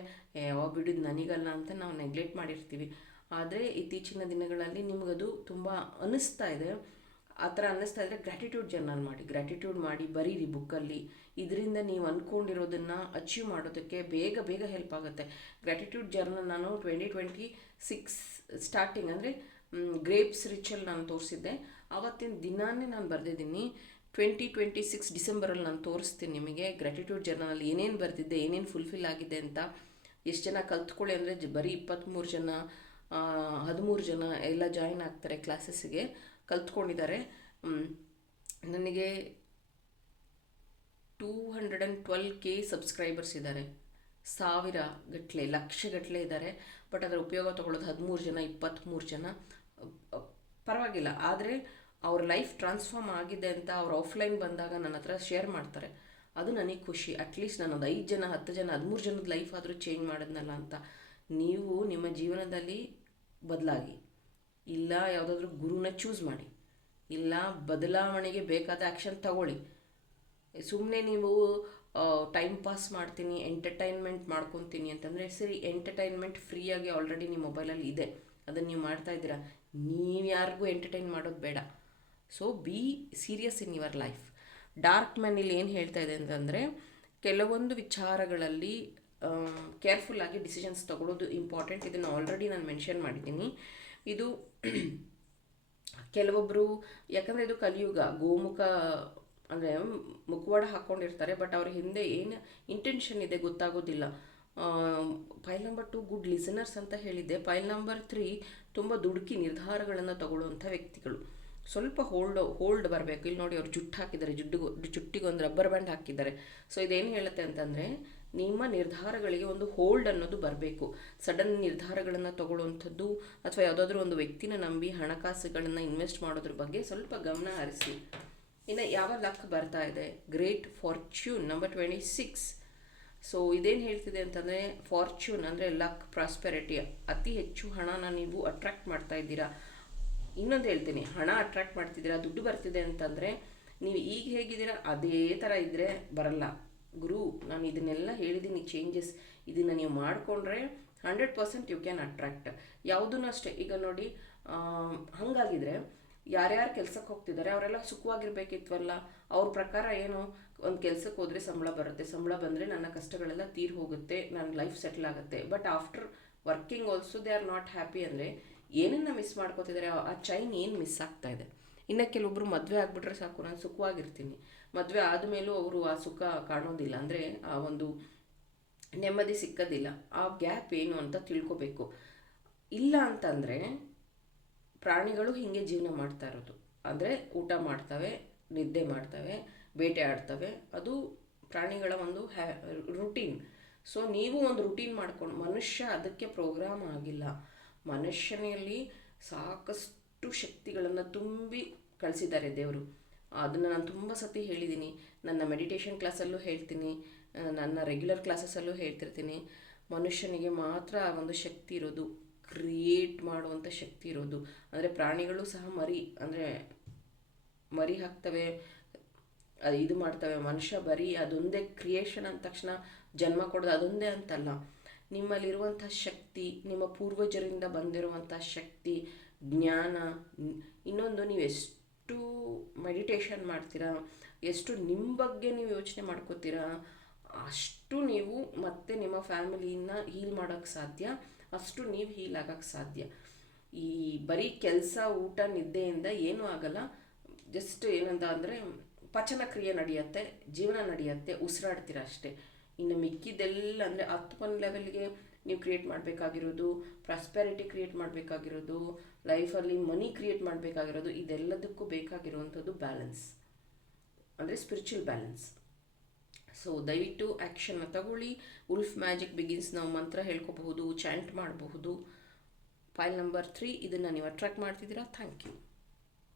ಬಿಡೋದು ನನಗಲ್ಲ ಅಂತ ನಾವು ನೆಗ್ಲೆಕ್ಟ್ ಮಾಡಿರ್ತೀವಿ. ಆದರೆ ಇತ್ತೀಚಿನ ದಿನಗಳಲ್ಲಿ ನಿಮಗದು ತುಂಬ ಅನ್ನಿಸ್ತಾ ಇದೆ. ಆ ಥರ ಅನ್ನಿಸ್ತಾ ಇದ್ದರೆ ಗ್ರ್ಯಾಟಿಟ್ಯೂಡ್ ಮಾಡಿ ಬರೀರಿ ಬುಕ್ಕಲ್ಲಿ. ಇದರಿಂದ ನೀವು ಅಂದ್ಕೊಂಡಿರೋದನ್ನು ಅಚೀವ್ ಮಾಡೋದಕ್ಕೆ ಬೇಗ ಹೆಲ್ಪ್ ಆಗುತ್ತೆ. ಗ್ರ್ಯಾಟಿಟ್ಯೂಡ್ ಜರ್ನಲ್ ನಾನು 2026 ಸ್ಟಾರ್ಟಿಂಗ್, ಅಂದರೆ ಗ್ರೇಪ್ಸ್ ರಿಚಲ್ ನಾನು ತೋರಿಸಿದ್ದೆ, ಆವತ್ತಿನ ದಿನಾನೇ ನಾನು ಬರೆದಿದ್ದೀನಿ. 2026 ಡಿಸೆಂಬರಲ್ಲಿ ನಾನು ತೋರಿಸ್ತೀನಿ ನಿಮಗೆ ಗ್ರ್ಯಾಟಿಟ್ಯೂಡ್ ಜರ್ನಲಲ್ಲಿ ಏನೇನು ಬರೆದಿದ್ದೆ, ಏನೇನು ಫುಲ್ಫಿಲ್ ಆಗಿದೆ ಅಂತ. ಎಷ್ಟು ಜನ ಕಲ್ತ್ಕೊಳ್ಳಿ ಅಂದರೆ, ಬರೀ 23 ಜನ 13 ಜನ ಎಲ್ಲ ಜಾಯಿನ್ ಆಗ್ತಾರೆ ಕ್ಲಾಸಸ್ಸಿಗೆ, ಕಲ್ತ್ಕೊಂಡಿದ್ದಾರೆ. ನನಗೆ 212K ಸಬ್ಸ್ಕ್ರೈಬರ್ಸ್ ಇದ್ದಾರೆ. 1000 ಗಟ್ಟಲೆ, ಲಕ್ಷಗಟ್ಟಲೆ ಇದ್ದಾರೆ. ಬಟ್ ಅದರ ಉಪಯೋಗ ತೊಗೊಳ್ಳೋದು 13 ಜನ 23 ಜನ. ಪರವಾಗಿಲ್ಲ, ಆದರೆ ಅವ್ರ ಲೈಫ್ ಟ್ರಾನ್ಸ್ಫಾರ್ಮ್ ಆಗಿದೆ ಅಂತ ಅವ್ರು ಆಫ್ಲೈನ್ ಬಂದಾಗ ನನ್ನ ಹತ್ರ ಶೇರ್ ಮಾಡ್ತಾರೆ. ಅದು ನನಗೆ ಖುಷಿ. ಅಟ್ಲೀಸ್ಟ್ ನಾನೊಂದು 5 ಜನ 10 ಜನ 13 ಜನದ ಲೈಫ್ ಆದರೂ ಚೇಂಜ್ ಮಾಡಿದ್ನಲ್ಲ ಅಂತ. ನೀವು ನಿಮ್ಮ ಜೀವನದಲ್ಲಿ ಬದಲಾಗಿ, ಇಲ್ಲ ಯಾವುದಾದ್ರೂ ಗುರುನ ಚೂಸ್ ಮಾಡಿ, ಇಲ್ಲ ಬದಲಾವಣೆಗೆ ಬೇಕಾದ ಆ್ಯಕ್ಷನ್ ತಗೊಳ್ಳಿ. ಸುಮ್ಮನೆ ನೀವು ಟೈಮ್ ಪಾಸ್ ಮಾಡ್ತೀನಿ, ಎಂಟರ್ಟೈನ್ಮೆಂಟ್ ಮಾಡ್ಕೊತೀನಿ ಅಂತಂದರೆ ಸರಿ, ಎಂಟರ್ಟೈನ್ಮೆಂಟ್ ಫ್ರೀಯಾಗಿ ಆಲ್ರೆಡಿ ನಿಮ್ಮ ಮೊಬೈಲಲ್ಲಿ ಇದೆ, ಅದನ್ನು ನೀವು ಮಾಡ್ತಾ ಇದ್ದೀರಾ. ನೀವು ಯಾರಿಗೂ ಎಂಟರ್ಟೈನ್ ಮಾಡೋದು ಬೇಡ. So be serious in your life. Dark ಮ್ಯಾನಲ್ಲಿ ಏನು ಹೇಳ್ತಾ ಇದೆ ಅಂತಂದರೆ, ಕೆಲವೊಂದು ವಿಚಾರಗಳಲ್ಲಿ ಕೇರ್ಫುಲ್ಲಾಗಿ ಡಿಸಿಷನ್ಸ್ ತಗೊಳ್ಳೋದು ಇಂಪಾರ್ಟೆಂಟ್. ಇದನ್ನು ಆಲ್ರೆಡಿ ನಾನು ಮೆನ್ಷನ್ ಮಾಡಿದ್ದೀನಿ. ಇದು ಕೆಲವೊಬ್ಬರು, ಯಾಕಂದರೆ ಇದು ಕಲಿಯುಗ, ಗೋಮುಖ ಅಂದರೆ ಮುಖವಾಡ ಹಾಕ್ಕೊಂಡಿರ್ತಾರೆ, ಬಟ್ ಅವ್ರ ಹಿಂದೆ ಏನು ಇಂಟೆನ್ಷನ್ ಇದೆ ಗೊತ್ತಾಗೋದಿಲ್ಲ. ಫೈಲ್ ನಂಬರ್ 2 ಗುಡ್ ಲಿಸನರ್ಸ್ ಅಂತ ಹೇಳಿದ್ದೆ. ಫೈಲ್ ನಂಬರ್ 3 ತುಂಬ ದುಡುಕಿ ನಿರ್ಧಾರಗಳನ್ನು ತಗೊಳ್ಳುವಂಥ ವ್ಯಕ್ತಿಗಳು. ಸ್ವಲ್ಪ ಹೋಲ್ಡ್ ಬರಬೇಕು. ಇಲ್ಲಿ ನೋಡಿ, ಅವ್ರು ಜುಟ್ಟು ಹಾಕಿದ್ದಾರೆ, ಜುಟ್ಟಿಗೆ ಒಂದು ರಬ್ಬರ್ ಬ್ಯಾಂಡ್ ಹಾಕಿದ್ದಾರೆ. ಸೊ ಇದೇನು ಹೇಳುತ್ತೆ ಅಂತಂದರೆ, ನಿಮ್ಮ ನಿರ್ಧಾರಗಳಿಗೆ ಒಂದು ಹೋಲ್ಡ್ ಅನ್ನೋದು ಬರಬೇಕು. ಸಡನ್ ನಿರ್ಧಾರಗಳನ್ನು ತಗೊಳ್ಳುವಂಥದ್ದು ಅಥವಾ ಯಾವುದಾದ್ರೂ ಒಂದು ವ್ಯಕ್ತಿನ ನಂಬಿ ಹಣಕಾಸುಗಳನ್ನು ಇನ್ವೆಸ್ಟ್ ಮಾಡೋದ್ರ ಬಗ್ಗೆ ಸ್ವಲ್ಪ ಗಮನ ಹರಿಸಿ. ಇನ್ನು ಯಾವ ಲಕ್ ಬರ್ತಾ ಇದೆ, ಗ್ರೇಟ್ ಫಾರ್ಚ್ಯೂನ್ ನಂಬರ್ 26. ಸೊ ಇದೇನು ಹೇಳ್ತಿದೆ ಅಂತಂದರೆ, ಫಾರ್ಚ್ಯೂನ್ ಅಂದರೆ ಲಕ್, ಪ್ರಾಸ್ಪೆರಿಟಿ. ಅತಿ ಹೆಚ್ಚು ಹಣನ ನೀವು ಅಟ್ರಾಕ್ಟ್ ಮಾಡ್ತಾ ಇದ್ದೀರಾ. ಇನ್ನೊಂದು ಹೇಳ್ತೀನಿ, ಹಣ ಅಟ್ರಾಕ್ಟ್ ಮಾಡ್ತಿದ್ದೀರಾ, ದುಡ್ಡು ಬರ್ತಿದೆ ಅಂತಂದರೆ ನೀವು ಈಗ ಹೇಗಿದ್ದೀರಾ ಅದೇ ಥರ ಇದ್ದರೆ ಬರಲ್ಲ. ಗುರು, ನಾನು ಇದನ್ನೆಲ್ಲ ಹೇಳಿದ್ದೀನಿ, ಚೇಂಜಸ್ ಇದನ್ನು ನೀವು ಮಾಡಿಕೊಂಡ್ರೆ 100% ಯು ಕ್ಯಾನ್ ಅಟ್ರಾಕ್ಟ್. ಯಾವುದೂ ಅಷ್ಟೇ. ಈಗ ನೋಡಿ, ಹಾಗಾಗಿದ್ರೆ ಯಾರ್ಯಾರು ಕೆಲಸಕ್ಕೆ ಹೋಗ್ತಿದ್ದಾರೆ ಅವರೆಲ್ಲ ಸುಖವಾಗಿರ್ಬೇಕಿತ್ವಲ್ಲ. ಅವ್ರ ಪ್ರಕಾರ ಏನು, ಒಂದು ಕೆಲಸಕ್ಕೆ ಹೋದರೆ ಸಂಬಳ ಬರುತ್ತೆ, ಸಂಬಳ ಬಂದರೆ ನನ್ನ ಕಷ್ಟಗಳೆಲ್ಲ ತೀರಿ ಹೋಗುತ್ತೆ, ನನ್ನ ಲೈಫ್ ಸೆಟ್ಲ್ ಆಗುತ್ತೆ. But after working also they are not happy. ಅಂದರೆ ಏನನ್ನು ಮಿಸ್ ಮಾಡ್ಕೋತಿದ್ದಾರೆ, ಆ ಚೈನ್ ಏನು ಮಿಸ್ ಆಗ್ತಾ ಇದೆ. ಇನ್ನು ಕೆಲವೊಬ್ಬರು ಮದುವೆ ಆಗಿಬಿಟ್ರೆ ಸಾಕು, ನಾನು ಸುಖವಾಗಿರ್ತೀನಿ, ಮದುವೆ ಆದಮೇಲೂ ಅವರು ಆ ಸುಖ ಕಾಣೋದಿಲ್ಲ, ಅಂದರೆ ಆ ಒಂದು ನೆಮ್ಮದಿ ಸಿಕ್ಕೋದಿಲ್ಲ. ಆ ಗ್ಯಾಪ್ ಏನು ಅಂತ ತಿಳ್ಕೊಬೇಕು. ಇಲ್ಲ ಅಂತಂದರೆ ಪ್ರಾಣಿಗಳು ಹೀಗೆ ಜೀವನ ಮಾಡ್ತಾ ಇರೋದು. ಅಂದರೆ ಊಟ ಮಾಡ್ತವೆ, ನಿದ್ದೆ ಮಾಡ್ತವೆ, ಬೇಟೆ ಆಡ್ತವೆ. ಅದು ಪ್ರಾಣಿಗಳ ಒಂದು ರುಟೀನ್. ಸೊ ನೀವು ಒಂದು ರುಟೀನ್ ಮಾಡ್ಕೊಂಡು, ಮನುಷ್ಯ ಅದಕ್ಕೆ ಪ್ರೋಗ್ರಾಮ್ ಆಗಿಲ್ಲ. ಮನುಷ್ಯನಲ್ಲಿ ಸಾಕಷ್ಟು ಶಕ್ತಿಗಳನ್ನು ತುಂಬಿ ಕಳಿಸಿದ್ದಾರೆ ದೇವರು. ಅದನ್ನು ನಾನು ತುಂಬ ಸತಿ ಹೇಳಿದ್ದೀನಿ. ನನ್ನ ಮೆಡಿಟೇಷನ್ ಕ್ಲಾಸಲ್ಲೂ ಹೇಳ್ತೀನಿ, ನನ್ನ ರೆಗ್ಯುಲರ್ ಕ್ಲಾಸಸ್ಸಲ್ಲೂ ಹೇಳ್ತಿರ್ತೀನಿ. ಮನುಷ್ಯನಿಗೆ ಮಾತ್ರ ಆ ಒಂದು ಶಕ್ತಿ ಇರೋದು, ಕ್ರಿಯೇಟ್ ಮಾಡುವಂಥ ಶಕ್ತಿ ಇರೋದು. ಅಂದರೆ ಪ್ರಾಣಿಗಳು ಸಹ ಮರಿ ಹಾಕ್ತವೆ, ಇದು ಮಾಡ್ತವೆ. ಮನುಷ್ಯ ಬರೀ ಅದೊಂದೇ ಕ್ರಿಯೇಷನ್ ಅಂದ ತಕ್ಷಣ ಜನ್ಮ ಕೊಡೋದು ಅದೊಂದೇ ಅಂತಲ್ಲ. ನಿಮ್ಮಲ್ಲಿರುವಂಥ ಶಕ್ತಿ, ನಿಮ್ಮ ಪೂರ್ವಜರಿಂದ ಬಂದಿರುವಂಥ ಶಕ್ತಿ, ಜ್ಞಾನ. ಇನ್ನೊಂದು, ನೀವು ಎಷ್ಟು ಮೆಡಿಟೇಷನ್ ಮಾಡ್ತೀರಾ, ಎಷ್ಟು ನಿಮ್ಮ ಬಗ್ಗೆ ನೀವು ಯೋಚನೆ ಮಾಡ್ಕೋತೀರಾ, ಅಷ್ಟು ನೀವು ಮತ್ತೆ ನಿಮ್ಮ ಫ್ಯಾಮಿಲಿನ ಹೀಲ್ ಮಾಡೋಕ್ಕೆ ಸಾಧ್ಯ, ಅಷ್ಟು ನೀವು ಹೀಲ್ ಆಗೋಕ್ಕೆ ಸಾಧ್ಯ. ಈ ಬರೀ ಕೆಲಸ, ಊಟ, ನಿದ್ದೆಯಿಂದ ಏನೂ ಆಗಲ್ಲ. ಜಸ್ಟ್ ಏನಂತ ಅಂದರೆ ಪಚನ ಕ್ರಿಯೆ ನಡೆಯುತ್ತೆ, ಜೀವನ ನಡೆಯುತ್ತೆ, ಉಸಿರಾಡ್ತೀರ ಅಷ್ಟೇ. ಇನ್ನು ಮಿಕ್ಕಿದೆಲ್ಲ ಅಂದರೆ 10 ಲೆವೆಲ್ಗೆ ನೀವು ಕ್ರಿಯೇಟ್ ಮಾಡಬೇಕಾಗಿರೋದು, ಪ್ರಾಸ್ಪೆರಿಟಿ ಕ್ರಿಯೇಟ್ ಮಾಡಬೇಕಾಗಿರೋದು, ಲೈಫಲ್ಲಿ ಮನಿ ಕ್ರಿಯೇಟ್ ಮಾಡಬೇಕಾಗಿರೋದು, ಇದೆಲ್ಲದಕ್ಕೂ ಬೇಕಾಗಿರುವಂಥದ್ದು ಬ್ಯಾಲೆನ್ಸ್, ಅಂದರೆ ಸ್ಪಿರಿಚುವಲ್ ಬ್ಯಾಲೆನ್ಸ್. ಸೊ ದಯವಿಟ್ಟು ಆ್ಯಕ್ಷನ್ನ ತಗೊಳ್ಳಿ. ಉಲ್ಫ್ ಮ್ಯಾಜಿಕ್ ಬಿಗಿನ್ಸ್ ನಾವು ಮಂತ್ರ ಹೇಳ್ಕೋಬಹುದು, ಚಾಂಟ್ ಮಾಡಬಹುದು. ಫೈಲ್ ನಂಬರ್ 3 ಇದನ್ನು ನೀವು ಅಟ್ರಾಕ್ಟ್ ಮಾಡ್ತಿದ್ದೀರಾ. Thank you.